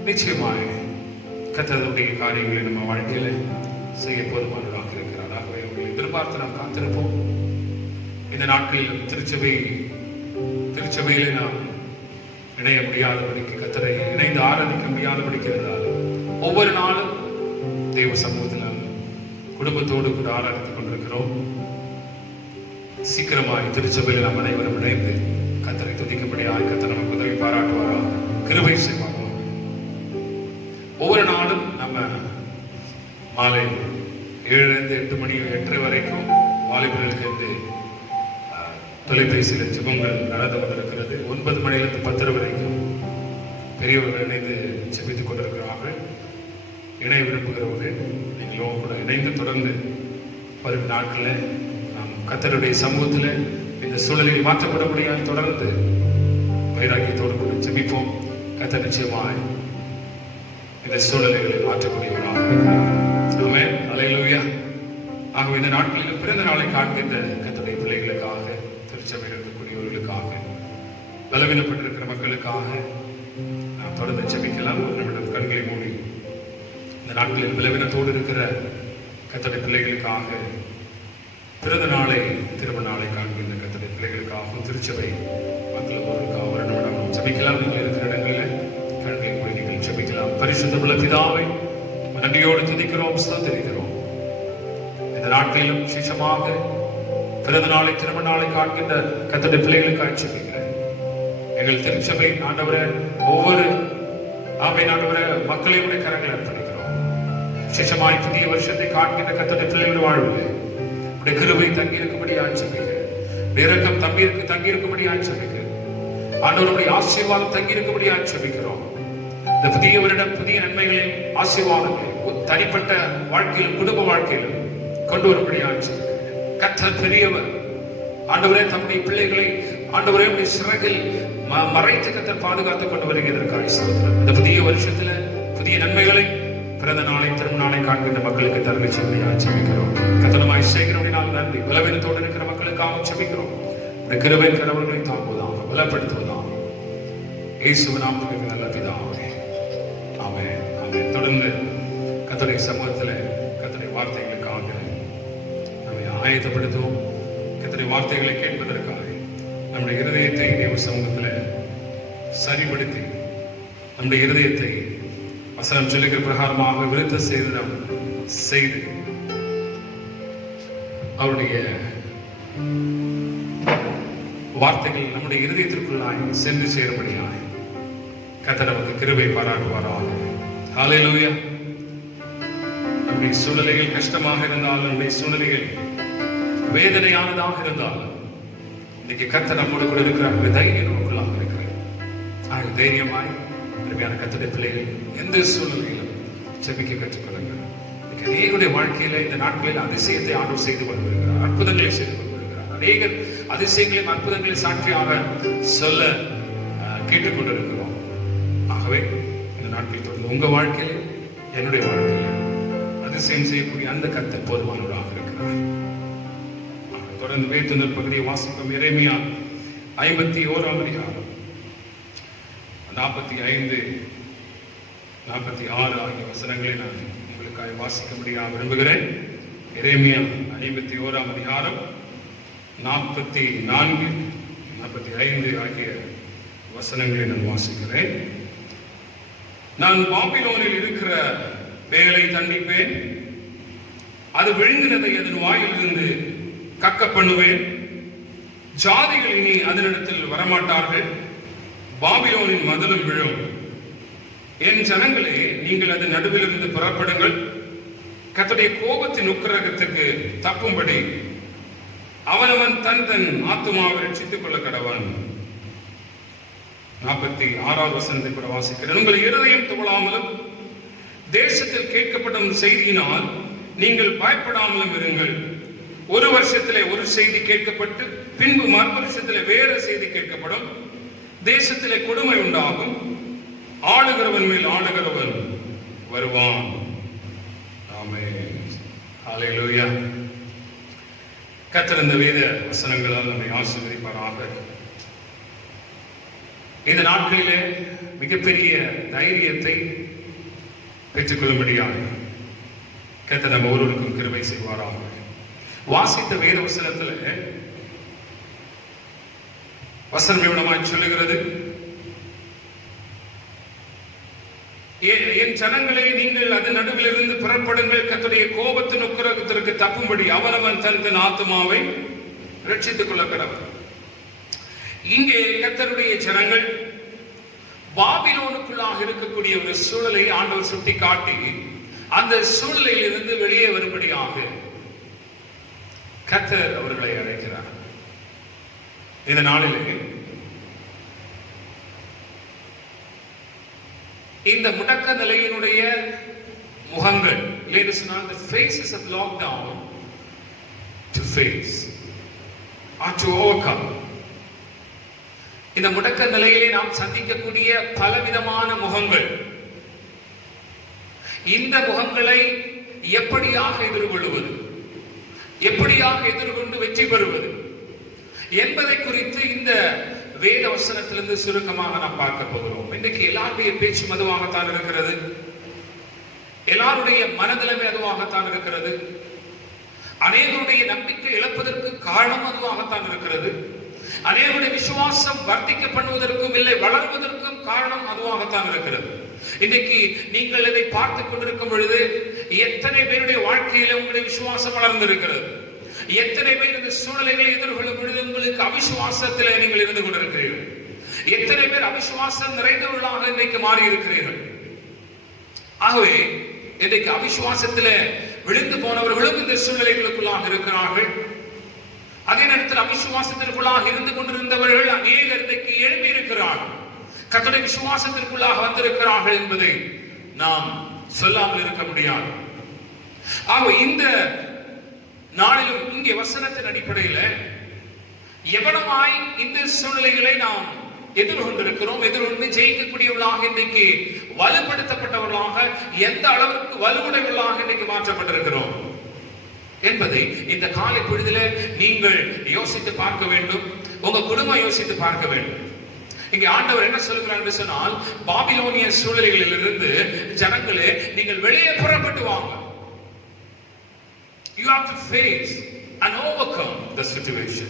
நிச்சயமாக கர்த்தருடைய காரியங்களை நம்ம வாழ்க்கையில செய்ய போதுமானதாக இருக்கிறார். ஆகவே அவர்களை எதிர்பார்த்து நாம் காத்திருப்போம். இந்த நாட்களில் திருச்சபையிலே நாம் இணைய முடியாதபடிக்கு, கர்த்தரை இணைந்து ஆராதிக்க முடியாதபடிக்கு இருந்தாலும் ஒவ்வொரு நாளும் தேவ சமூகத்தில் குடும்பத்தோடு கூட ஆராதித்துக் கொண்டிருக்கிறோம். சீக்கிரமாய் திருச்சபையில் நாம் அனைவரும் இணைந்து கர்த்தரை துதிக்கும்படியாய் கர்த்தர் நமக்கு உதவி பாராட்டுவாராக, கிருபை செய்வாராக. ஒவ்வொரு நாளும் நம்ம மாலை 7 to 8 மணி 8:30 வரைக்கும் வாலிபர்களுக்கு என்று தொலைபேசியில் ஜெபங்கள் நடந்து கொண்டிருக்கிறது. 9 மணியிலிருந்து 10 வரைக்கும் பெரியவர்கள் இணைந்து ஜெபித்துக் கொண்டிருக்கிறார்கள். இணைய விரும்புகிறவர்கள் நீங்களும் கூட இணைந்து தொடர்ந்து வரும் நாட்களில் நாம் கர்த்தருடைய சமூகத்தில் இந்த சூழலில் மாற்றப்படக்கூடிய தொடர்ந்து வைராக்கியத்தோடு கூட ஜெபிப்போம். கர்த்தர் நிச்சயமாய் இந்த சூழல்களை மாற்றக்கூடியவராக இருக்கிறார். ஆமென், அல்லேலூயா. ஆகவே இந்த நாட்களில் பிறந்த நாளை காண்கின்ற கர்த்தருடைய பிள்ளைகளுக்காக, திருச்சபையில் இருக்கக்கூடியவர்களுக்காக, பலவீனப்பட்டிருக்கிற மக்களுக்காக நாம் தொடர்ந்து ஜெபிக்கலாம். ஒரு நிமிடம் கண்களை மூடி இந்த நாட்களில் பலவீனத்தோடு இருக்கிற கர்த்தருடைய பிள்ளைகளுக்காக, பிறந்த நாளை திருமண நாளை காண்கின்ற கர்த்தருடைய பிள்ளைகளுக்காகவும் திருச்சபை மக்கள் ஒருவருக்காக ஒரு நிமிடம் ஜெபிக்கலாம். நீங்கள் இருக்கிற இடங்களில் கண்களை மூடி நீங்கள் ஜெபிக்கலாம். பரிசுத்தமுள்ள பிதாவை நன்றியோடு துதிக்கிறோம், ஸ்தோத்திரிக்கிறோம். இந்த நாட்களிலும் விசேஷமாக பிறந்த நாளை திருமண நாளை காண்கின்ற கர்த்தருடைய பிள்ளைகளுக்காக ஜெபிக்கிறேன். எங்கள் திருச்சபை ஆண்டவரே, ஒவ்வொரு ஆண்டவரே மக்களையுடைய கரங்களை அர்ப்பணிக்கிறோம். விசேஷமாய் புதிய வருஷத்தை காண்கின்ற கர்த்தருடைய பிள்ளைகள் வாழ்வு உடைய கிருபை தங்கி இருக்கும்படி ஆட்சேபிக்கிறேன். இரக்கம் தங்கி இருக்கும்படி ஆட்சேபிக்கிறேன். ஆண்டவருடைய ஆசீர்வாதம் தங்கி இருக்கும்படி ஆட்சேபிக்கிறோம். இந்த புதிய வருடம் புதிய நன்மைகளில் ஆசீர்வாதங்கள் தனிப்பட்ட வாழ்க்கையிலும் குடும்ப வாழ்க்கையிலும் கொண்டு வரும்படி ஆட்சேபிக்கிறேன். கர்த்தர் பெரியவர். ஆண்டவரே, தம்முடைய பிள்ளைகளை ஆண்டவரே உடைய சிறகில் மறைத்து கர்த்தர் பாதுகாத்துக் கொண்டு வருகிறதற்காக ஸ்தோத்திரம். இந்த புதிய வருஷத்துல புதிய நன்மைகளை பிறந்த நாளை திருமண நாளை காண்கின்ற மக்களுக்கு தருகை செய்ய ஆட்சேபிக்கிறோம். கத்தனமாய் செய்கிறவனால் நன்றி. பலவீனத்தோடு இருக்கிற மக்களுக்காக ஜெபிக்கிறோம். உடைய கிருபை கரவர்களை தாங்குவதாம், பலப்படுத்துவதாம். இயேசுவின் நாமத்தில் நல்ல பிதாவே, ஆமென், ஆமென். தொடர்ந்து கர்த்தருடைய சமூகத்தில் கர்த்தருடைய வார்த்தைகளுக்காக நம்மை ஆயத்தப்படுத்துவோம். கர்த்தருடைய வார்த்தைகளை கேட்பதற்காக நம்முடைய இருதயத்தை தேவ சமூகத்தில் சரிபடுத்தி நம்முடைய இருதயத்தை வசனம் சொல்லுகிற பிரகாரமாக விருத்த சேதனம் செய்து அவருடைய வார்த்தைகள் நம்முடைய இருதயத்திற்குள்ளாய் சென்று சேரும்படியாய் கர்த்தர் நமக்கு கிருபை பாராட்டுவாராக. ஹல்லேலூயா. நம்முடைய சூழ்நிலைகள் கஷ்டமாக இருந்தாலும், நம்முடைய சூழ்நிலைகள் வேதனையானதாக இருந்தாலும், இன்னைக்கு கர்த்தர் நம்மோடு கூட இருக்கிறார். தைரியம் நமக்குள்ளாக இருக்கிறார். தைரியமாய் அருமையான கர்த்தருடைய பிள்ளைகள் எந்த சூழ்நிலையிலும் ஜெபிக்க கற்றுக்கொள்ளுங்கள். அநேகருடைய வாழ்க்கையில இந்த நாட்களில் அதிசயத்தை ஆண்டவர் செய்து கொண்டிருக்கிறார், அற்புதங்களை செய்து கொண்டிருக்கிறார். அநேக அதிசயங்களையும் அற்புதங்களை சாட்சியாக சொல்ல கேட்டுக்கொண்டிருக்கிறோம். ஆகவே இந்த நாட்களில் தொடர்ந்து உங்க வாழ்க்கையில என்னுடைய வாழ்க்கையில அதிசயம் செய்யக்கூடிய அந்த கர்த்தர் போதுமானவராக இருக்கிறார். தொடர்ந்து வேத்துணர் பகுதியை வாசிப்போம். எரேமியா 51ஆம் அதிகாரம் 45, 46 ஆகிய வசனங்களை நான் உங்களுக்காக வாசிக்க முடியாது விரும்புகிறேன். எரேமியா 51ஆம் அதிகாரம் 44, 45 ஆகிய வசனங்களை நான் வாசிக்கிறேன். நான் பாபிலோனில் இருக்கிற வேலை தண்டிப்பேன், அது விழுங்கினதை அதன் வாயிலிருந்து கக்க பண்ணுவேன். ஜாதிகள் இனி அதனிடத்தில் வரமாட்டார்கள். பாபிலோனின் மதிலும் விழும். என் ஜனங்களே, நீங்கள் அது நடுவிலிருந்து புறப்படுங்கள். கர்த்தருடைய கோபத்தின் உக்கிரகத்துக்கு தப்பும்படி அவனவன் தன் ஆத்துமாவை ரட்சித்துக் கொள்ள கடவன். 46ஆவது வசனத்தை கூட வாசிக்கிறேன். உங்கள் இருதயம் துவளாமலும் தேசத்தில் கேட்கப்படும் செய்தியினால் நீங்கள் பயப்படாமலும் இருங்கள். ஒரு வருஷத்திலே ஒரு செய்தி கேட்கப்பட்டு பின்பு மறு வருஷத்திலே வேறு செய்தி கேட்கப்படும். தேசத்திலே கொடுமை உண்டாகும். ஆளுகிறவன் மேல் ஆளுகிறவன் வருவான். ஆமென், ஹல்லேலூயா. கர்த்தர் இந்த வேத வசனங்களால் நம்மை ஆசீர்வதிப்பாராக. இந்த நாட்களிலே மிகப்பெரிய தைரியத்தை பெற்றுக்கொள்ளும்படியாக கர்த்தர் நம்ம ஒருவருக்கும் கிருபை செய்வாராக. வாசித்த வேத வசனத்துல வசனம் எவ்வளமாய் சொல்லுகிறது, என் ஜனங்களே, நீங்கள் அது நடுவில் இருந்து புறப்படுங்கள். கர்த்தருடைய கோபத்தின் உக்கிரகத்திற்கு தப்பும்படி அவனவன் தன் ஆத்துமாவை ரட்சித்துக் கொள்ள கடவர். இங்கே கர்த்தருடைய ஜனங்கள் பாபிலோனுக்குள்ளாக இருக்கக்கூடிய ஒரு சூழலை ஆண்டவர் சுட்டி காட்டி அந்த சூழலில் இருந்து வெளியே வரும்படியாக கர்த்தர் அவர்களை அழைக்கிறார். இந்த நாளிலே இந்த முடக்க நிலையினுடைய முகங்கள், ladies and gentlemen, the faces of lockdown to face or to overcome. இந்த முடக்க நிலையிலே நாம் சந்திக்கக்கூடிய பலவிதமான முகங்கள், இந்த முகங்களை எப்படியாக எதிர்கொள்வது, எப்படியாக எதிர்கொண்டு வெற்றி பெறுவது என்பதை குறித்து இந்த வேத வசனத்திலிருந்து சுருக்கமாக நாம் பார்க்க போகிறோம். இன்றைக்கு எல்லாருடைய பேச்சு அதுவாகத்தான் இருக்கிறது, எல்லாருடைய மனநிலைமை அதுவாகத்தான் இருக்கிறது, அநேகருடைய நம்பிக்கை இழப்பதற்கு காரணம் அதுவாகத்தான் இருக்கிறது, அநேகருடைய விசுவாசம் வர்த்திக்க பண்ணுவதற்கும் இல்லை வளர்வதற்கும் காரணம் அதுவாகத்தான் இருக்கிறது. இன்னைக்கு நீங்கள் இதை பார்த்துக் கொண்டிருக்கும் பொழுது எத்தனை பேருடைய வாழ்க்கையில உங்களுடைய விசுவாசம் வளர்ந்திருக்கிறது, எத்தனை பேர் இந்த சூழ்நிலைகளை எதிர்கொள்ளும் பொழுது உங்களுக்கு அவிசுவாசத்திலே நீங்கள் இருந்து கொண்டிருக்கிறீர்கள், எத்தனை பேர் அவிசுவாசம் நிறைந்தவர்களாக இன்றைக்கு மாறி இருக்கிறீர்கள். ஆகவே இன்றைக்கு அவிசுவாசத்திலே விழுந்து போனவர்களும் இந்த சூழ்நிலைகளுக்குள்ளாக இருக்கிறார்கள். அதே நேரத்தில் அவிசுவாசத்திற்குள்ளாக இருந்து கொண்டிருந்தவர்கள் அநேகர் இன்றைக்கு எழுப்பி இருக்கிறார்கள், கர்த்தருடைய விசுவாசத்திற்குள்ளாக வந்திருக்கிறார்கள் என்பதை நாம் சொல்லாமல் இருக்க முடியாது. ஆக இந்த நாளிலும் இங்கே வசனத்தின் அடிப்படையில் எவ்வளவாய் இந்த சூழ்நிலைகளை நாம் எதிர்கொண்டிருக்கிறோம், எதிர்கொண்டு ஜெயிக்கக்கூடியவர்களாக இன்றைக்கு வலுப்படுத்தப்பட்டவர்களாக எந்த அளவிற்கு வலுவுடையவர்களாக இன்றைக்கு மாற்றப்பட்டிருக்கிறோம் என்பதை இந்த காலை பொழுதிலே நீங்கள் யோசித்து பார்க்க வேண்டும், உங்க குடும்பம் யோசித்து பார்க்க வேண்டும். இங்கே ஆண்டவர் என்ன சொல்கிறார் என்று சொன்னால், பாபிலோனிய சூழ்நிலைகளில் இருந்து ஜனங்களே நீங்கள் வெளியே புறப்பட்டு வாங்க. You have to face and overcome the situation.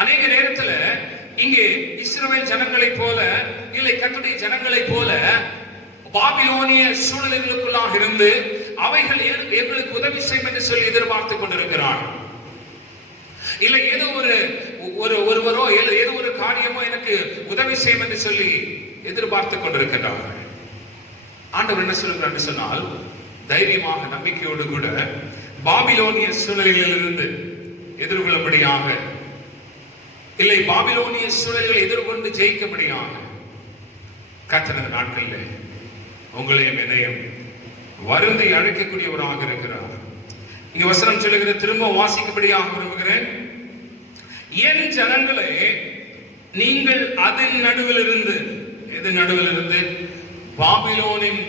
அநேக நேரத்தில் இங்கே இஸ்ரவேல் ஜனங்களை போல இல்லை கர்த்தருடைய ஜனங்களை போல பாபிலோனிய சூழ்நிலைகளுக்குள்ளாக இருந்து அவைகள் எங்களுக்கு உதவி செய்யும் என்று சொல்லி எதிர்பார்த்துக் கொண்டிருக்கிறார்கள். இல்லை ஏதோ ஒருவரோ ஏதோ ஒரு காரியமோ எனக்கு உதவி செய்யும் என்று சொல்லி எதிர்பார்த்துக் கொண்டிருக்கிறார்கள். ஆண்டவர் என்ன சொல்லுகிறார் சொன்னால், தைரியமாக நம்பிக்கையோடு கூட பாபிலோனிய சூழ்நிலைகளில் இருந்து எதிர்கொள்ளும்படியாக, இல்லை பாபிலோனிய சூழ்நிலைகளை எதிர்கொண்டு ஜெயிக்கும்படியாக கர்த்தர் நாட்களில் உங்களையும் என்னையும் வருந்தி அழைக்கக்கூடியவராக இருக்கிறார். இங்க வசனம் சொல்லுகிற திரும்ப வாசிக்கும்படியாக விரும்புகிறேன். என் ஜனங்களே நீங்கள் அதன் நடுவில் இருந்து, எது நடுவில் இருந்து? பாபிலோனின்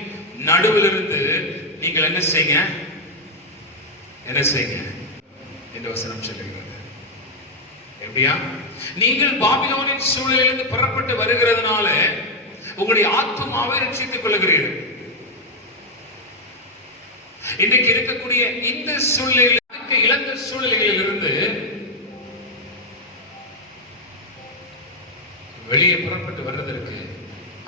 நடுவில் இருந்து நீங்கள் என்ன செய்யுங்க, என்ன செய்யுங்க என்று வசனம் சொல்லுகிறது. எப்படியா? நீங்கள் பாபிலோனின் சூழலிலிருந்து புறப்பட்டு வருகிறதுனால உங்களுடைய ஆத்துமாவை ரட்சித்துக் கொள்ளுகிறீர்கள். இன்றைக்கு இருக்கக்கூடிய இந்த சூழ்நிலையில், இழந்த சூழ்நிலைகளில் இருந்து வெளியே புறப்பட்டு வர்றதற்கு,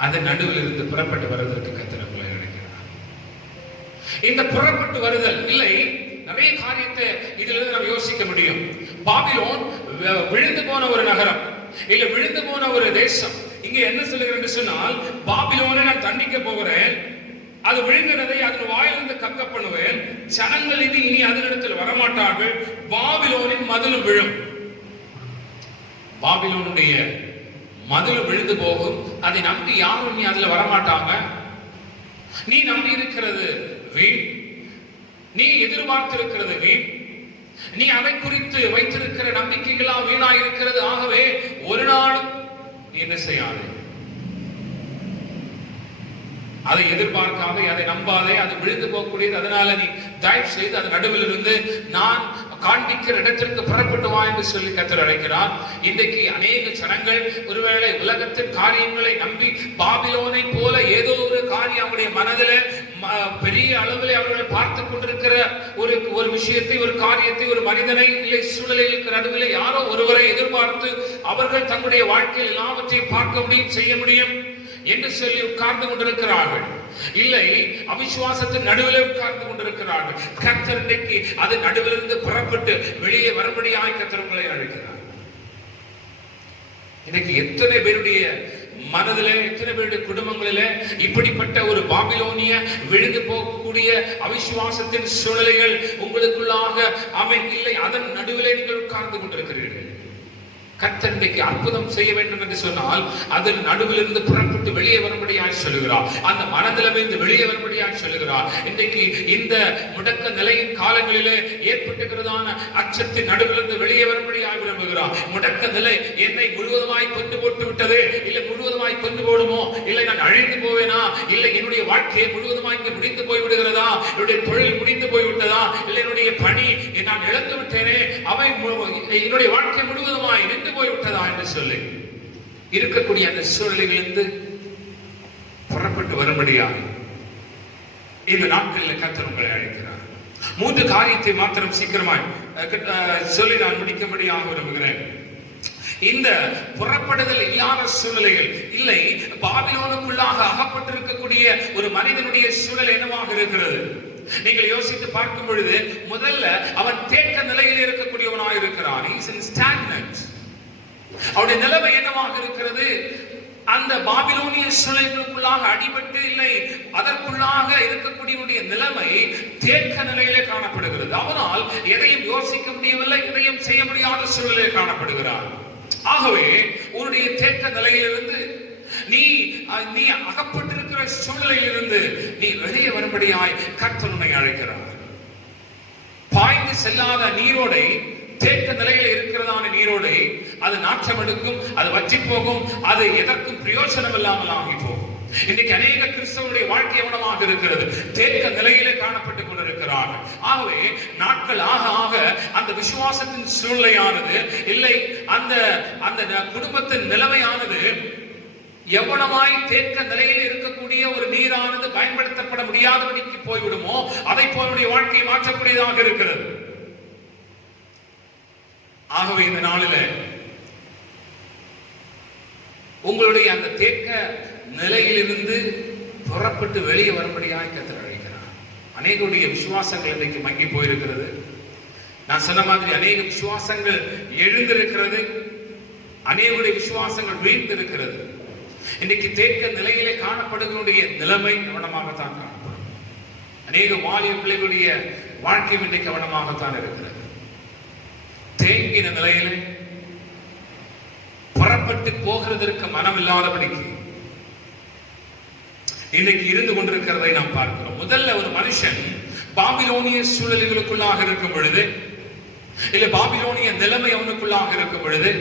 அதன் நடுவில் இருந்து புறப்பட்டு வர்றதற்கு கர்த்தர் உங்களை அழைக்கிறார். இந்த புறப்பட்டு வருதல் இல்லை, நிறைய காரியத்தை இதிலிருந்து நாம் யோசிக்க முடியும். பாபிலோன் விழுந்து போன ஒரு நகரம், இல்ல விழுந்து போன ஒரு தேசம். இங்க என்ன சொல்லுகிறேன் என்று சொன்னால், பாபிலோனை நான் தண்டிக்க போகிறேன், அது விழுங்கிறதை அதன் வாயிலிருந்து கக்க பண்ணுவேன், ஜனங்கள் இது இனி அதனிடத்தில் வரமாட்டார்கள், பாபிலோனின் மதிலும் விழும். பாபிலோனுடைய மதிலும் விழுந்து போகும், அதை நம்பி யாரும் நீ அதுல வரமாட்டாங்க. நீ நம்பி இருக்கிறது வீண், நீ எதிர்பார்த்திருக்கிறது வீண், நீ அதை குறித்து வைத்திருக்கிற நம்பிக்கைகளா வீணாயிருக்கிறது. ஆகவே ஒரு நாளும் நீ என்ன செய்யாதே, அதை எதிர்பார்க்காதே, அதை நம்பாதே, அது விழுந்து போகக்கூடியது. அதனால நீ தயவு செய்து அது நடுவில் இருந்து நான் காண்பிக்கிற இடத்திற்கு புறப்பட்டு வா என்று சொல்லி கர்த்தர் அழைக்கிறார். இன்றைக்கு அநேக ஜனங்கள் ஒருவேளை உலகத்தின் காரியங்களை நம்பி பாபிலோனை போல ஏதோ ஒரு காரியம் அவருடைய மனதில் பெரிய அளவில் அவர்கள் பார்த்து கொண்டிருக்கிற ஒரு விஷயத்தை, ஒரு காரியத்தை, ஒரு மனிதனை, இல்லை சூழலுக்கு நடுவில் யாரோ ஒருவரை எதிர்பார்த்து அவர்கள் தங்களுடைய வாழ்க்கையில் எல்லாவற்றையும் பார்க்க முடியும், செய்ய முடியும். என்று சொல்லி உட்கார்ந்து கொண்டிருக்கிறார்கள். இல்லை, அவிசுவாசத்தின் நடுவில் உட்கார்ந்து கொண்டிருக்கிறார்கள். கர்த்தர் இன்றைக்கு அது நடுவிலிருந்து புறப்பட்டு வெளியே வரும்படியாய் கர்த்தர் உங்களை அழைக்கிறார். இன்னைக்கு எத்தனை பேருடைய மனதிலே, எத்தனை பேருடைய குடும்பங்களிலே இப்படிப்பட்ட ஒரு பாபிலோனிய விழுந்து போகக்கூடிய அவிசுவாசத்தின் சூழ்நிலைகள் உங்களுக்குள்ளாக இல்லை, அதன் நடுவிலே நீங்கள் உட்கார்ந்து கொண்டிருக்கிறீர்கள். கர்த்தர் இன்றைக்கு அற்புதம் செய்ய வேண்டும் என்று சொன்னால் அதில் நடுவிலிருந்து புறப்பட்டு வெளியே வரும்படியாய் சொல்லுகிறார். அந்த மனதிலிருந்து வெளியே வரும்படியாய் சொல்லுகிறார். இன்றைக்கு இந்த முடக்க நிலையின் காலங்களிலே ஏற்பட்டுகிறதான அச்சத்தின் நடுவிலிருந்து வெளியே வரும்படியாய் விரும்புகிறார். முடக்க நிலை என்னை முழுவதுமாய் கொண்டு போட்டு விட்டது, இல்லை முழுவதுமாய் கொண்டு போடுமோ, இல்லை நான் அழிந்து போவேனா, இல்லை என்னுடைய வாழ்க்கையை முழுவதுமாய் இங்கு முடிந்து போய்விடுகிறதா, என்னுடைய தொழில் முடிந்து போய்விட்டதா, இல்லை என்னுடைய பணி நான் இழந்து விட்டேனே, அவை என்னுடைய வாழ்க்கை முழுவதுமாய் நின்று போய்விட்டதா என்று சொல்லி இருக்கக்கூடிய அந்த சூழ்நிலையிலிருந்து புறப்பட்டு வரும்படியாக இந்த நாட்களில் கர்த்தர் உங்களை அழைக்கிறார். 3 காரியத்தை மாத்திரம் சீக்கிரமாய் சொல்லி நான் முடிக்கும்படியாக விரும்புகிறேன். இந்த புறப்படுதல் இல்லாத சூழ்நிலைகள், இல்லை பாபிலோனுக்குள்ளாக அகப்பட்டிருக்கக்கூடிய ஒரு மனிதனுடைய சூழ்நிலை என்னவாக இருக்கிறது? நீங்கள் யோசித்து பார்க்கும் பொழுது முதல்ல அவன் தேக்க நிலையில் இருக்கக்கூடியவனாக இருக்கிறான். அவருடைய நிலைமை என்னவாக இருக்கிறது? அந்த பாபிலோனிய சூழ்நிலைகளுக்குள்ளாக அடிபட்டு, இல்லை அதற்குள்ளாக இருக்கக்கூடிய நிலைமை தேக்க நிலையிலே காணப்படுகிறது. அவனால் எதையும் யோசிக்க முடியவில்லை, எதையும் செய்ய முடியாத சூழ்நிலையில் காணப்படுகிறார். ஆகவே உன்னுடைய தேக்க நிலையிலிருந்து நீ அகப்பட்டிருக்கிற சூழ்நிலையிலிருந்து நீ வெளியே வரும்படியாய் கர்த்தர் உன்னை அழைக்கிறார். பாய்ந்து செல்லாத நீரோடை, தேக்க நிலையில் இருக்கிறதான நீரோடை, அது நாற்றம் எடுக்கும், அது வற்றி போகும், அது எதற்கும் பிரயோஜனம் இல்லாமல் ஆகி போகும். இன்னைக்கு அநேக கிறிஸ்தவருடைய வாழ்க்கை எவனமாக இருக்கிறது? தேக்க நிலையிலே காணப்பட்டுக் கொண்டிருக்கிறார்கள். ஆகவே நாட்கள் ஆக ஆக அந்த விசுவாசத்தின் சூழ்நிலையானது, இல்லை அந்த குடும்பத்தின் நிலைமையானது எவ்வளவாய் தேக்க நிலையில் இருக்கக்கூடிய ஒரு நீரானது பயன்படுத்தப்பட முடியாதபடிக்கு போய்விடுமோ, அதை போலுடைய வாழ்க்கையை மாற்றக்கூடியதாக இருக்கிறது. ஆகவே இந்த நாளில் உங்களுடைய அந்த தேக்க நிலையிலிருந்து புறப்பட்டு வெளியே வரும்படியாக கர்த்தர் அழைக்கிறார். அநேகருடைய விசுவாசங்கள் இன்றைக்கு மங்கி போயிருக்கிறது. நான் சொன்ன மாதிரி அநேக விசுவாசங்கள் எழுந்திருக்கிறது, அநேகருடைய விசுவாசங்கள் வீழ்ந்திருக்கிறது. இன்னைக்கு தேக்க நிலையிலே காணப்படுகளுடைய நிலைமை கவனமாகத்தான் காணப்படும். அநேக வாலிய பிள்ளைகளுடைய வாழ்க்கையும் இன்றைக்கு கவனமாகத்தான் இருக்கிறது. தேங்கின நிலையிலே புறப்பட்டு போகிறதற்கு மனம் இல்லாதபடிக்கு இன்னைக்கு இருந்து கொண்டிருக்கிறதை நாம் பார்க்கிறோம். முதல்ல ஒரு மனுஷன் பாபிலோனிய சூழல்களுக்குள்ளாக இருக்கும் பொழுது, இல்லை பாபிலோனிய நிலைமை அவனுக்குள்ளாக இருக்கும் பொழுது,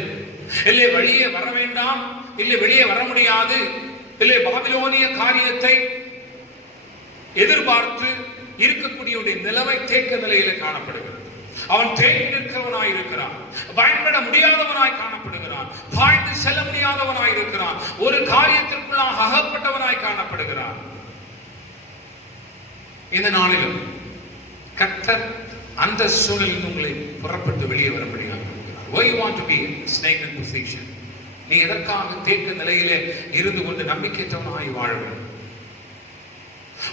இல்லை வெளியே வர வேண்டாம், இல்லை வெளியே வர முடியாது, இல்லை பாபிலோனிய காரியத்தை எதிர்பார்த்து இருக்கக்கூடிய நிலைமை தேக்க நிலையில காணப்படுகிறது. அவன் தேங்கி நிற்கிறவனாய் இருக்கிறான், பயன்பட முடியாதவனாய் காணப்படுகிறான், பாய்ந்து செல்ல முடியாதவனாய் இருக்கிறான், ஒரு காரியத்திற்குள்ளாக அகப்பட்டவனாய் காணப்படுகிறான். இந்த நாளிலும் கர்த்தர் அந்த சூழலில் உங்களை புறப்பட்டு வெளியே வரும்படியாக இருக்கிறார். Why you want to be snake in position? நீ எதற்காக தேக்க நிலையிலே இருந்து கொண்டு நம்பிக்கையற்றவனாய் வாழ வேண்டும்?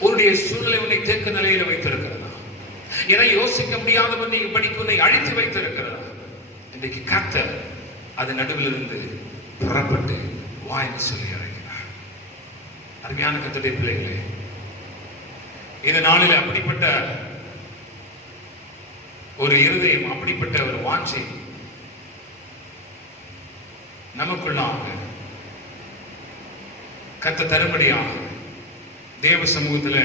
உன்னுடைய சூழ்நிலை உன்னை தேக்க நிலையில வைத்திருக்கிறதா? எதை யோசிக்க முடியாதவன் நீ படிக்க உன்னை அழித்து வைத்திருக்கிறதா? இன்றைக்கு கர்த்தர் அது நடுவில் இருந்து புறப்பட்டு வாய்ந்து சொல்லி அழைக்கிறார். அருமையான கர்த்தருடைய பிள்ளைகளே, இந்த நாளில் அப்படிப்பட்ட ஒரு இருதயம், அப்படிப்பட்ட ஒரு வாஞ்சை நமக்குள்ளாக கர்த்தர் தரும்படியாக தேவ சமூகத்தில்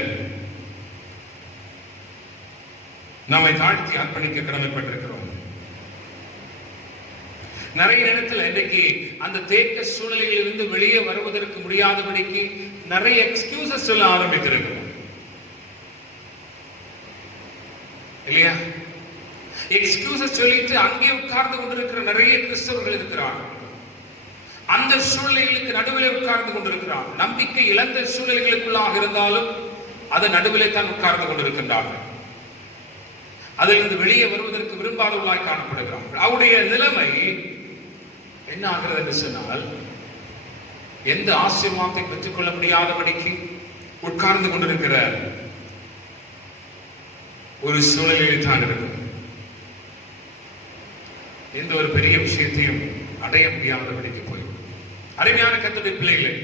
நம்மை தாழ்த்தி அர்ப்பணிக்க கடமைப்பட்டிருக்கிறோம். நிறைய நேரத்தில் இன்றைக்கு அந்த தேக்க சூழ்நிலையில் இருந்து வெளியே வருவதற்கு முடியாதபடிக்கு நிறைய எக்ஸ்கியூசஸ் சொல்ல ஆரம்பித்திருக்கிறோம், இல்லையா? எக்ஸ்கியூசஸ் சொல்லிட்டு அங்கே உட்கார்ந்து கொண்டிருக்கிற நிறைய கிறிஸ்தவர்கள் இருக்கிறார்கள். அந்த சூழ்நிலைகளுக்கு நடுவிலே உட்கார்ந்து கொண்டிருக்கிறார்கள். நம்பிக்கை இழந்த சூழ்நிலைகளுக்குள்ளாக இருந்தாலும் அது நடுவிலே தான் உட்கார்ந்து கொண்டிருக்கின்றார்கள். அதிலிருந்து வெளியே வருவதற்கு விரும்பாதவர்களாய் காணப்படுகிறார்கள். அவருடைய நிலைமை என்ன ஆகிறது என்று சொன்னால், எந்த ஆசீர்வாதத்தை பெற்றுக்கொள்ள முடியாதபடிக்கு உட்கார்ந்து கொண்டிருக்கிற ஒரு சூழ்நிலையில் தான் இருக்கும். எந்த ஒரு பெரிய விஷயத்தையும் அடைய முடியாதபடிக்கு போய் அருமையான கர்த்தருடைய பிள்ளைகளை,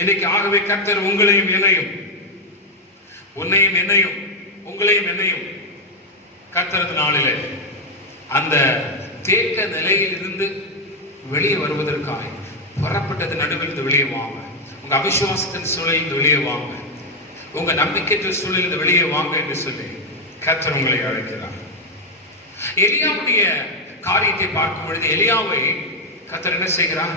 இன்னைக்கு ஆகவே கர்த்தர் உங்களையும் என்னையும், உன்னையும் என்னையும், உங்களையும் என்னையும் கர்த்தரது நாளிலே அந்த தேக்க நிலையில் இருந்து வெளியே வருவதற்காக புறப்பட்டது நடுவில் இருந்து வெளியே வாங்க. உங்க அவிசுவாசத்தின் சூழலில் இருந்து வெளியே வாங்க, உங்க நம்பிக்கையற்ற சூழலில் இருந்து வெளியே வாங்க என்று சொல்லி கர்த்தர் உங்களை அழைக்கிறார். எலியாவுடைய காரியத்தை பார்க்கும் பொழுது எலியாவை கர்த்தர் என்ன செய்கிறார்?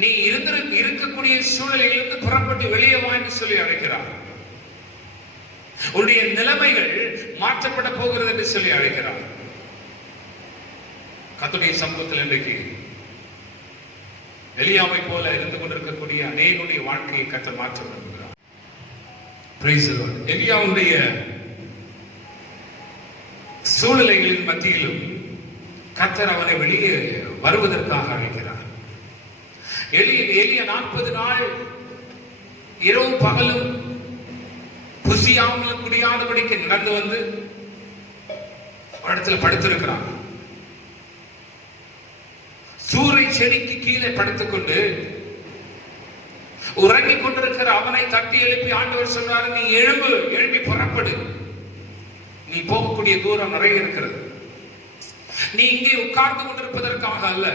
நீ இருக்கக்கூடிய சூழலிலிருந்து புறப்பட்டு வெளியே வா என்று சொல்லி அழைக்கிறார். உன்னுடைய நிலைமைகள் மாற்றப்பட போகிறது என்று சொல்லி அழைக்கிறார். கர்த்தருடைய சமூகத்தில் இன்றைக்கு எலியாவை போல இருந்து கொண்டிருக்கக்கூடிய அநேகருடைய வாழ்க்கையை கர்த்தர் மாற்ற விரும்புகிறார். Praise the Lord. எலியாவுடைய சூழ்நிலைகளின் மத்தியிலும் கர்த்தர் அவனை வெளியே வருவதற்காக அழைக்கிறார். எலியா 40 நாள் இரவு பகலும் புசியாமலும் குடியாதபடிக்கு நடந்து வந்து ஒரு இடத்துல படுத்திருக்கிறான். சூறை செடிக்கு கீழே படுத்துக் கொண்டு உறங்கிக் கொண்டிருக்கிற அவனை தட்டி எழுப்பி ஆண்டவர் சொன்னார், நீ எழுப்பி புறப்படு, நீ போகக்கூடிய தூரம் நிறைய இருக்கிறது. நீ இங்கே உட்கார்ந்து கொண்டிருப்பதற்காக அல்ல,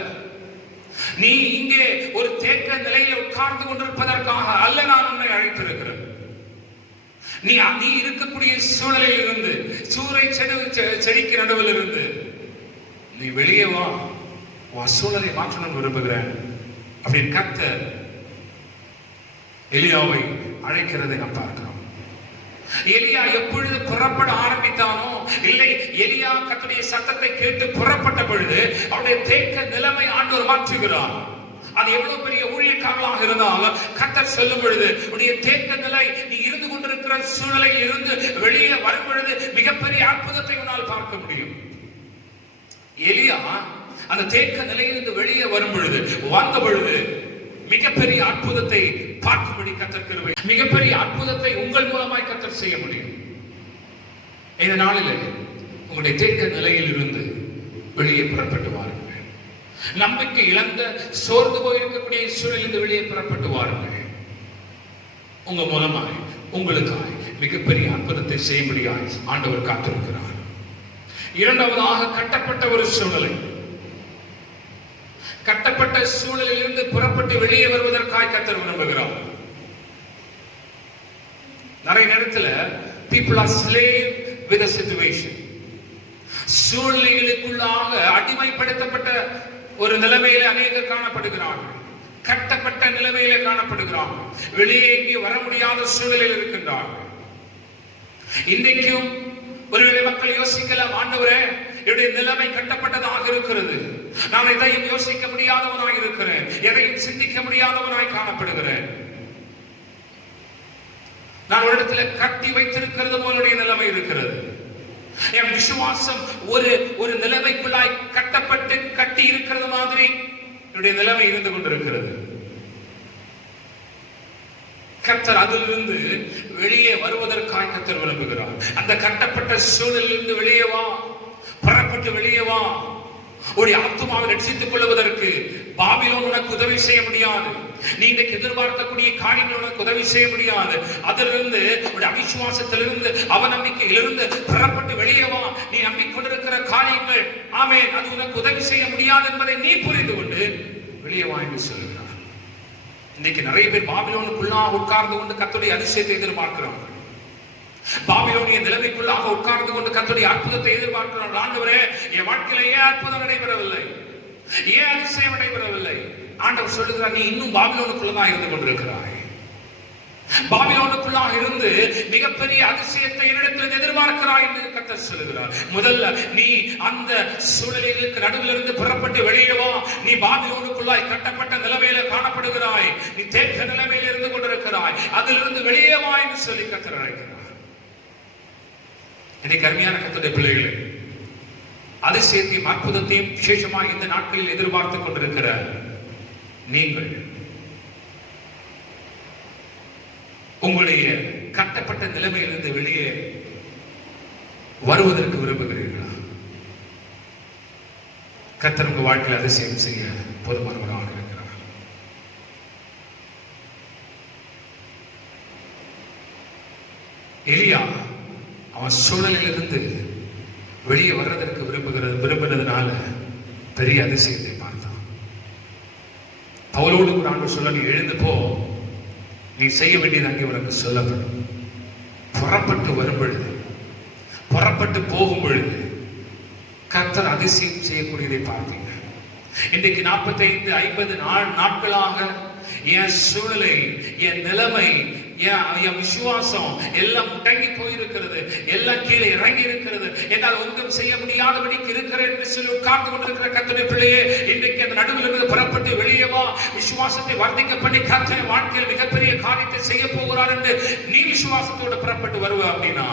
நீ இங்கே ஒரு தேக்க நிலையில் உட்கார்ந்து கொண்டிருப்பதற்காக அல்ல நான் உன்னை அழைத்திருக்கிறேன். நீ இருக்கக்கூடிய சூழலில் இருந்து, சூறை செடிக்கு நடுவில் இருந்து நீ வெளியே வா, உன் சூழலை மாற்றணும் விரும்புகிறேன் அப்படின்னு கர்த்தர் எலியாவை அழைக்கிறதை நாம் பார்க்கிறோம். எலியா எப்பொழுது புறப்பட ஆரம்பித்தானோ, இல்லை எலியா கர்த்தருடைய சத்தத்தை கேட்டு புறப்பட்ட பொழுது அவருடைய தேக்க நிலைமை ஆண்டவர் மாற்றுகிறார். அது எவ்வளவு பெரிய ஊழியக்காரர்களாக இருந்தாலும் கர்த்தர் சொல்லும் பொழுது உடைய தேக்க நிலை, நீ இருந்து கொண்டிருக்கிற சூழலில் இருந்து வெளியே வரும் பொழுது மிகப்பெரிய அற்புதத்தை உன்னால் பார்க்க முடியும். எலியா அந்த தேக்க நிலையிலிருந்து வெளியே வரும் பொழுது, வந்த பொழுது மிகப்பெரிய அற்புதத்தை பார்க்கும்படி கர்த்தர் கிருபை, மிகப்பெரிய அற்புதத்தை உங்கள் மூலமாய் கர்த்தர் செய்ய முடியும். இந்த நாளில் உங்களுடைய தேக்க நிலையில் இருந்து வெளியே புறப்பட்டு வாருங்கள். நம்பிக்கை இழந்த சோர்ந்து போயிருக்கக்கூடிய சூழலிலிருந்து வெளியே புறப்பட்டு வாருங்கள். உங்க மூலமாய் உங்களுக்காய் மிகப்பெரிய அற்புதத்தை செய்யும்படியாய் ஆண்டவர் காத்திருக்கிறார். இரண்டாவதாக, கட்டப்பட்ட ஒரு சூழலை, கட்டப்பட்ட சூழலில் இருந்து புறப்பட்டு வெளியே வருவதற்காக கர்த்தர் விரும்புகிறார். நிறைய நேரத்தில் people are slave with a situation. சூழ்நிலைகளுக்குள்ளாக அடிமைப்படுத்தப்பட்ட ஒரு நிலைமையில அநேகர் காணப்படுகிறார்கள். கட்டப்பட்ட நிலைமையில காணப்படுகிறார்கள். வெளியே எங்கே வர முடியாத சூழலில் இருக்கின்றார்கள். இன்றைக்கும் ஒருவேளை மக்கள் யோசிக்கலாம், ஆண்டவரே என்னுடைய நிலைமை கட்டப்பட்டதாக இருக்கிறது, நான் எதையும் யோசிக்க முடியாதவனாய் இருக்கிறேன், எதையும் சிந்திக்க முடியாதவனாய் காணப்படுகிறேன், நான் ஒரு இடத்துல கட்டி வைத்திருக்கிறது போலுடைய நிலைமை இருக்கிறது. என் விசுவாசம் ஒரு நிலைமைக்குள்ளாய் கட்டப்பட்டு கட்டி இருக்கிறது மாதிரி என்னுடைய நிலைமை இருந்து கொண்டிருக்கிறது. கர்த்தர் அதிலிருந்து வெளியே வருவதற்காக கர்த்தர் விரும்புகிறார். அந்த கட்டப்பட்ட சூழலில் இருந்து வெளியே வா, புறப்பட்டு வெளியே வா. ஒரு ஆத்துமாவை ரட்சித்துக் கொள்வதற்கு பாபிலோன் உனக்கு உதவி செய்ய முடியாது. நீ இன்றைக்கு எதிர்பார்க்கக்கூடிய காரியங்கள் உனக்கு உதவி செய்ய முடியாது. அதிலிருந்து அவிசுவாசத்திலிருந்து, அவநம்பிக்கையிலிருந்து புறப்பட்டு வெளியே வா. நீ நம்பிக்கொண்டிருக்கிற காரியங்கள், ஆமென், அது உனக்கு உதவி செய்ய முடியாது என்பதை நீ புரிந்து கொண்டு வெளியே வா என்று சொல்லுகிறார். இன்னைக்கு நிறைய பேர் பாபிலோனுக்குள்ளாக உட்கார்ந்து கொண்டு கர்த்தருடைய அதிசயத்தை எதிர்பார்க்கிறாங்க. பாபிலோனிய நிலைமைக்குள்ளாக உட்கார்ந்து கொண்டு கர்த்தருடைய அற்புதத்தை எதிர்பார்க்கிறார்கள். ஆண்டவரே, என் வாழ்க்கையில ஏன் அற்புதம் நடைபெறவில்லை, ஏன் அதிசயம் நடைபெறவில்லை? ஆண்டவர் சொல்லுகிறார், நீ இன்னும் பாபிலோனுக்குள்ளதான் இருந்து கொண்டிருக்கிறாய். பாபிலோனுக்குள்ளாக இருந்து மிகப்பெரிய அதிசயத்தை என்னிடத்தில் எதிர்பார்க்கிறாய் என்று கர்த்தர் சொல்லுகிறார். முதல்ல நீ அந்த சூழலுக்கு நடுவில் இருந்து புறப்பட்டு வெளியே வா. நீ பாபிலோனுக்குள்ளாய் கட்டப்பட்ட நிலைமையில காணப்படுகிறாய், நீ தேக்க நிலைமையில இருந்து கொண்டிருக்கிறாய், அதிலிருந்து வெளியே வா என்று சொல்லி கர்த்தர் அழைக்கிறார். இன்னைக்கு அருமையான கர்த்தருடைய பிள்ளைகளே, அதிசயத்தையும் அற்புதத்தையும் விசேஷமாக இந்த நாட்களில் எதிர்பார்த்துக் கொண்டிருக்கிற நீங்கள் உங்களுடைய கட்டப்பட்ட நிலைமையிலிருந்து வெளியே வருவதற்கு விரும்புகிறீர்களா? கர்த்தர் உங்கள் வாழ்க்கையில் அதிசயம் செய்ய போதுமானவராக இருக்கிறார். எலியா அவன் சூழலிலிருந்து வெளியே வர்றதற்கு விரும்புகிறதுனால பெரிய அதிசயத்தை பார்த்தான். பவுலோடு கூட ஆண்டவர் சொல்ல, நீ எழுந்து போ, நீ செய்ய வேண்டியது அங்கே உனக்கு சொல்லப்படும். புறப்பட்டு வரும் பொழுது, புறப்பட்டு போகும் பொழுது கர்த்தர் அதிசயம் செய்யக்கூடியதை பார்த்தீங்க. இன்றைக்கு 45-50 நாட்களாக என் சூழலை, என் நிலைமை, என் விசுவாசம் எல்லாம் முடங்கி போயிருக்கிறது, எல்லாம் கீழே இறங்கி இருக்கிறது, என்னால் ஒன்றும் செய்ய முடியாதபடிக்கு இருக்கிறேன் என்று சொல்லி உட்கார்ந்து கொண்டிருக்கிற கர்த்தருடைய பிள்ளையே, இன்றைக்கு அந்த நடுவில் இருந்து புறப்பட்டு வெளியே வா. விசுவாசத்தை வர்த்திக்க பண்ணி கர்த்தர் வாழ்க்கையில் மிகப்பெரிய காரியத்தை செய்ய போகிறார் என்று நீ விசுவாசத்தோடு புறப்பட்டு வருவ அப்படின்னா,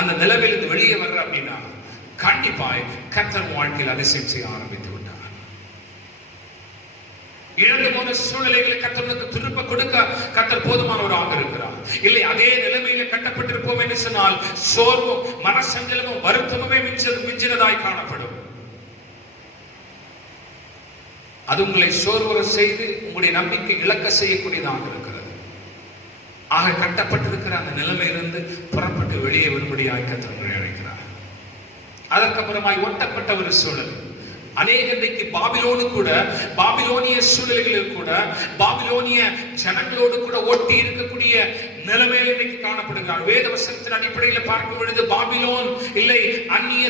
அந்த நிலைமையிலிருந்து வெளியே வர்ற அப்படின்னா, கண்டிப்பாய் கர்த்தர் வாழ்க்கையில் அதிசயம் செய்ய ஆரம்பித்து விட்டார். இழந்து போன சூழ்நிலைகளை கர்த்தருக்கு திரும்ப கொடுக்க கர்த்தர் போதுமானவராக இருக்கிறார். இல்லை, அதே நிலைமையில கட்டப்பட்டிருப்போம் என்று சொன்னால் சோர்வும் மனசஞ்சலமும் வருத்தமுமே மிஞ்சினதாய் காணப்படும். அது உங்களை சோர்வர செய்து உங்களுடைய நம்பிக்கை இழக்க செய்யக்கூடியதாக இருக்கிறது. ஆக கட்டப்பட்டிருக்கிற அந்த நிலைமையிலிருந்து புறப்பட்டு வெளியே வரும்படியாய் கர்த்தர் உங்களை அழைக்கிறார். அதற்கப்புறமாய் ஒட்டப்பட்ட ஒரு சூழல். அநேக இன்றைக்கு பாபிலோனிய சூழல்களில் கூட பாபிலோனிய ஜனங்களோடு கூட ஒட்டி இருக்கக்கூடிய நிலைமையில் இன்றைக்கு காணப்படுகிறார். வேத வசனத்தின் அடிப்படையில் பார்க்கும் பொழுது பாபிலோன் இல்லை, அந்நிய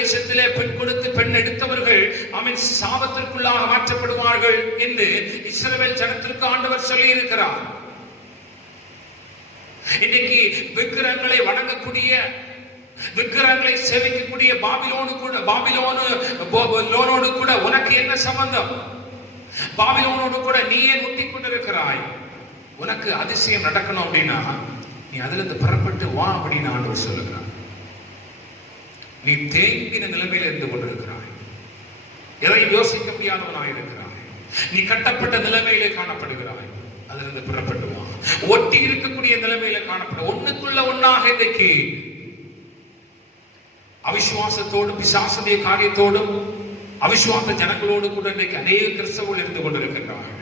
தேசத்திலே பெண் கொடுத்து பெண் எடுத்தவர்கள் அவன் சாபத்திற்குள்ளாக மாற்றப்படுவார்கள் என்று இஸ்ரவேல் ஜனத்திற்கு ஆண்டவர் சொல்லி இருக்கிறார். இன்னைக்கு விக்கிரகங்களை வணங்கக்கூடிய, விக்கிரகங்களை சேவிக்கக்கூடிய பாபிலோனோடு கூட உனக்கு என்ன சம்பந்தம்? பாபிலோனோடு கூட நீ ஏன் ஒட்டி கொண்டிருக்கிறாய்? உனக்கு அதிசயம் நடக்கணும் அப்படின்னா நீ அதுல இருந்து புறப்பட்டு வா அப்படின்னு ஆண்டவர் சொல்லுகிறார். நீ தேங்கின நிலைமையில் இருந்து கொண்டிருக்கிறாய், எதையும் யோசிக்க முடியாதவனாய் இருக்கிறாய், நீ கட்டப்பட்ட நிலைமையிலே காணப்படுகிறாய். அதுல இருந்து புறப்பட்டு வா. ஒட்டி இருக்கக்கூடிய நிலைமையில காணப்படும் ஒண்ணுக்குள்ள ஒன்னாக இன்றைக்கு அவிசுவாசத்தோடும் பிசாசுடைய காரியத்தோடும் அவிசுவாச ஜனங்களோடு கூட இன்றைக்கு அநேக கிறிஸ்தவர்கள் இருந்து கொண்டிருக்கின்றார்கள்.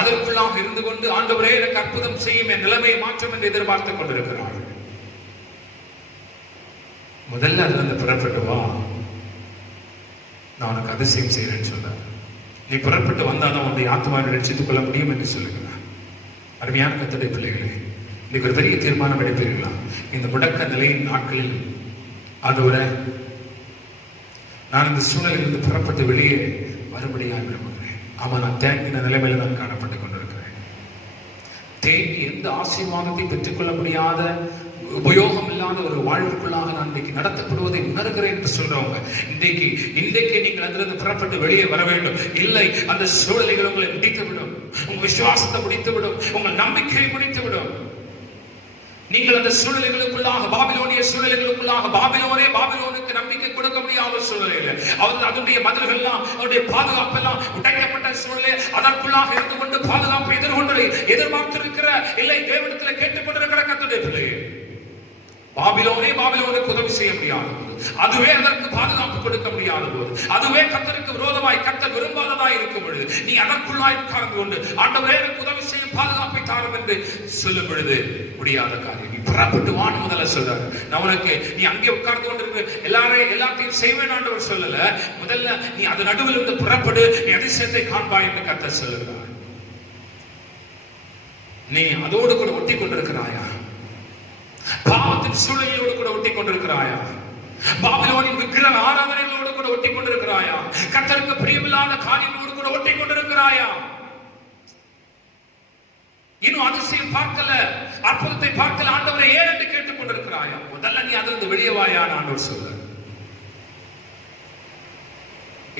அதற்குள்ளாக இருந்து கொண்டு ஆண்டவரே எனக்கு அற்புதம் செய்யும், என் நிலைமையை மாற்றம் என்று எதிர்பார்த்துக் கொண்டிருக்கிறார்கள். முதல்ல அதுல இருந்து புறப்பட்டு வா, நான் உனக்கு அதிசயம் செய்யறேன்னு சொல்ல. நீ புறப்பட்டு வந்தாலும் உன்னை ஆத்மாவை ரட்சித்துக் கொள்ள முடியும் என்று சொல்லுகிறார். அருமையான கர்த்தருடைய பிள்ளைகளே, இன்னைக்கு ஒரு பெரிய தீர்மானம் எடுப்பீர்களா? இந்த முடக்க நிலையின் நாட்களில் ஆண்டவரே, நான் இந்த சூழலிலிருந்து புறப்பட்டு வெளியே வரும்படியாக விரும்புகிறேன். ஆமா, நான் தேங்கின நிலைமையில நான் காணப்பட்டுக் கொண்டிருக்கிறேன். தேங்கி எந்த ஆசீர்வாதத்தை பெற்றுக்கொள்ள முடியாத, உபயோகம் இல்லாத ஒரு வாழ்வுக்குள்ளாக நான் இன்னைக்கு நடத்தப்படுவதை உணர்கிறேன் என்று சொல்றவங்க, இன்றைக்கு நீங்கள் அதிலிருந்து புறப்பட்டு வெளியே வர வேண்டும். இல்லை, அந்த சூழலைகள் உங்களை முடித்துவிடும், உங்க விசுவாசத்தை முடித்துவிடும், உங்கள் நம்பிக்கையை முடித்துவிடும். நீங்கள் அந்த சூழ்நிலைகளுக்குள்ளாக, பாபிலோனிய சூழ்நிலைகளுக்குள்ளாக, பாபிலோனுக்கு நம்பிக்கை கொடுக்க முடியாத சூழ்நிலையில் அதனுடைய மதில்கள்லாம், அவருடைய பாதுகாப்பு எல்லாம் உடைக்கப்பட்ட சூழ்நிலை, அதற்குள்ளாக இருந்து கொண்டு பாதுகாப்பை எதிர்பார்த்திருக்கிற, இல்லை தேவனிடத்தில் கேட்டுக்கொண்டிருக்கிற கர்த்தருடைய பிள்ளையே, பாபிலோனுக்கு உதவி செய்ய முடியாத போது, அதுவே அதற்கு பாதுகாப்பு கொடுக்க முடியாத போது, அதுவே கர்த்தருக்கு விரோதமாய், கர்த்தர் விரும்பாததாய் இருக்கும் பொழுது, நீ அதற்குள்ளாய் உட்கார்ந்து கொண்டு ஆண்டவரே எனக்கு உதவி செய்யும், பாதுகாப்பை தாரும் என்று சொல்லும் பொழுது முடியாத காரியம். நீ புறப்பட்டு வான்னு முதல்ல சொல்றாரு. நான் உனக்கு, நீ அங்கே உட்கார்ந்து கொண்டிருக்க எல்லாத்தையும் செய்வேன் ஆண்டவர் சொல்லல. முதல்ல நீ அது நடுவில் இருந்து புறப்படு, நீ அதிசயத்தை காண்பாய் என்று கர்த்தர் சொல்லுகிறார். நீ அதோடு கூட ஒட்டி கொண்டிருக்கிறாயா? பாவத்தின் சூழலோடு கூட ஒட்டி கொண்டிருக்கிறாயா? பாபிலோனின் விக்கிரக ஆராதனைகளோடு கூட ஒட்டி கொண்டிருக்கிறாயா? கர்த்தருக்கு பிரியமில்லாத காரியங்களோடு கூட ஒட்டி கொண்டிருக்கிறாயா? இன்னும் அதிசயம் பார்க்கல, அற்புதத்தை பார்க்கல, ஆண்டவரை ஏன் என்று கேட்டுக் கொண்டிருக்கிறாயா? முதல்ல நீ அதிலிருந்து வெளியே வாயான்னு ஆண்டவர் சொல்ற.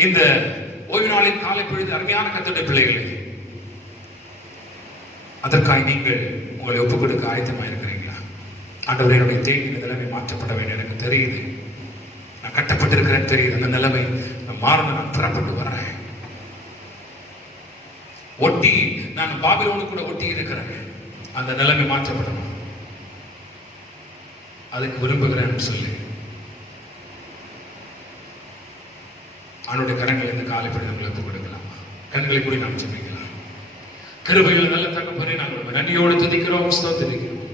இந்த ஓய்வு நாளின் காலை பொழுது அருமையான கர்த்தருடைய பிள்ளைகளே, அதற்காக நீங்கள் உங்களை ஒப்புக் கொடுக்க ஆயத்தமாக இருக்கிறீங்களா? ஆண்டவரே, என்னுடைய தேங்கின நிலைமை மாற்றப்பட வேண்டும், எனக்கு தெரியுது, நான் கட்டப்பட்டிருக்கிறேன்னு தெரியுது, அந்த நிலைமை மாறணும். நான் புறப்பட்டு வர்றேன். ஒட்டி நான் பாபிலோனு கூட ஒட்டி இருக்கிறேன். அந்த நிலைமை மாற்றப்படணும். அதுக்கு விரும்புகிறேன்னு சொல்லி அவனுடைய கரங்களை இந்த காலைப்படி நம்மளை ஒப்புக் கொடுக்கலாம். கண்களை கூடி நாம் ஜெபிக்கலாம். கிருபையில் நல்ல தகப்பனே, நாங்கள் நன்றியோடு துதிக்கிறோம், ஸ்தோத்திரிக்கிறோம்.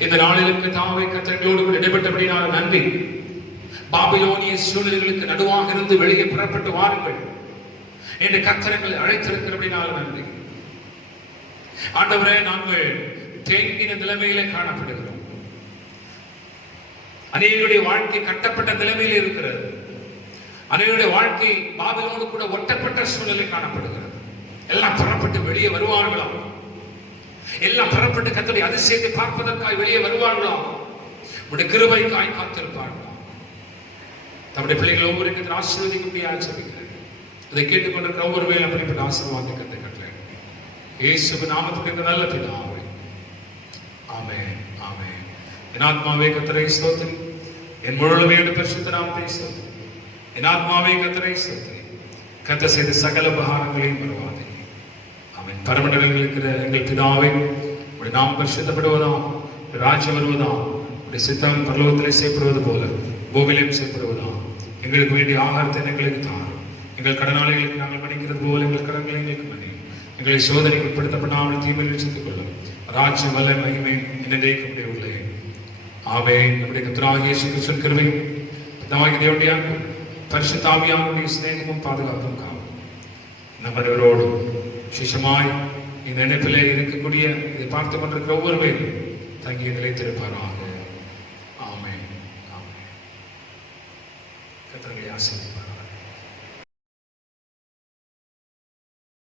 இந்த நாளிலுக்கு தாவை கர்த்தர்களோடு கூட இடைப்பட்டபடி நான் நன்றி. பாபிலோனிய சூழல்களுக்கு நடுவாக இருந்து வெளியே புறப்பட்டு வாருங்கள் என்று கர்த்தர்கள் அழைத்திருக்கிறபடினால் நன்றி. ஆண்டவரே, நாங்கள் தேங்கின நிலைமையிலே காணப்படுகிறோம். அநேகருடைய வாழ்க்கை கட்டப்பட்ட நிலைமையிலே இருக்கிறது. அநேகருடைய வாழ்க்கை பாபிலோனோடு கூட ஒட்டப்பட்ட சூழலில் காணப்படுகிறது. எல்லாம் புறப்பட்டு வெளியே வருவார்களாம். எல்லாம் புறப்பட்டு கர்த்தருடைய அதிசயத்தை பார்ப்பதற்காக வெளியே வருவார்களாம். உடைய கிருபைக்காய் காத்திருப்பார்களாம். தம்முடைய பிள்ளைகள் ஒவ்வொரு ஆசீர்வதிக்கும்படியாக ஜெபிக்கிறேன். இதை கேட்டுக்கொண்டிருக்கிற ஒவ்வொரு வேலை அப்படிப்பட்ட ஆசீர்வாதத்தை கற்றுக்கட்டேன். இயேசுவின் நாமத்துக்கு நல்ல பிதாவே, ஆமென், ஆமென். என் ஆத்மாவே கர்த்தரை ஸ்தோத்திரி, என் முழுமையோடு பரிசுத்த நாமத்தை ஸ்தோத்திரி. என் ஆத்மாவே கர்த்தரை ஸ்தோத்திரி, கர்த்தர் செய்த சகல உபகாரங்களையும் மறவாதே. ஆமென். பரமண்டலங்களில் இருக்கிற எங்கள் பிதாவே, உடைய நாமம் பரிசுத்தப்படுவதாம், ராஜ்யம் வருவதாம், உடைய சித்தம் பரலோகத்திலே செய்யப்படுவது போல பூமியிலும் செய்யப்படுவதாம். எங்களுக்கு வேண்டிய ஆகாரத்தை எங்களுக்கு தாரும். எங்கள் கடனாளிகளுக்கு நாங்கள் மன்னிக்கிறது போல எங்கள் கடன்களை எங்களுக்கு மன்னியும். எங்களை சோதனைக்கு உட்படுத்தப்படாமல் தீமையில் ரட்சித்துக் கொள்ளும். ராஜ்யம் வல்ல மகிமை என்னைக்கு முடிய உள்ளே. ஆமென். நம்முடைய கர்த்தராகிய இயேசு கிறிஸ்துவின் கிருபையும் பிதாவாகிய தேவனுடைய அன்பும் பரிசுத்த ஆவியானவருடைய சிநேகமும் பாதுகாப்பும் காவலும் நம் அனைவரோடும் விசேஷமாய் இந்த இணைப்பிலே இருக்கக்கூடிய இதை பார்த்துக் கொண்டிருக்கிற ஒவ்வொரு பேரும் தங்கி நிலைத்திருப்பாராக. ஆமென், ஆமென். கர்த்தர் உங்களை ஆசீர்வதிப்பார்.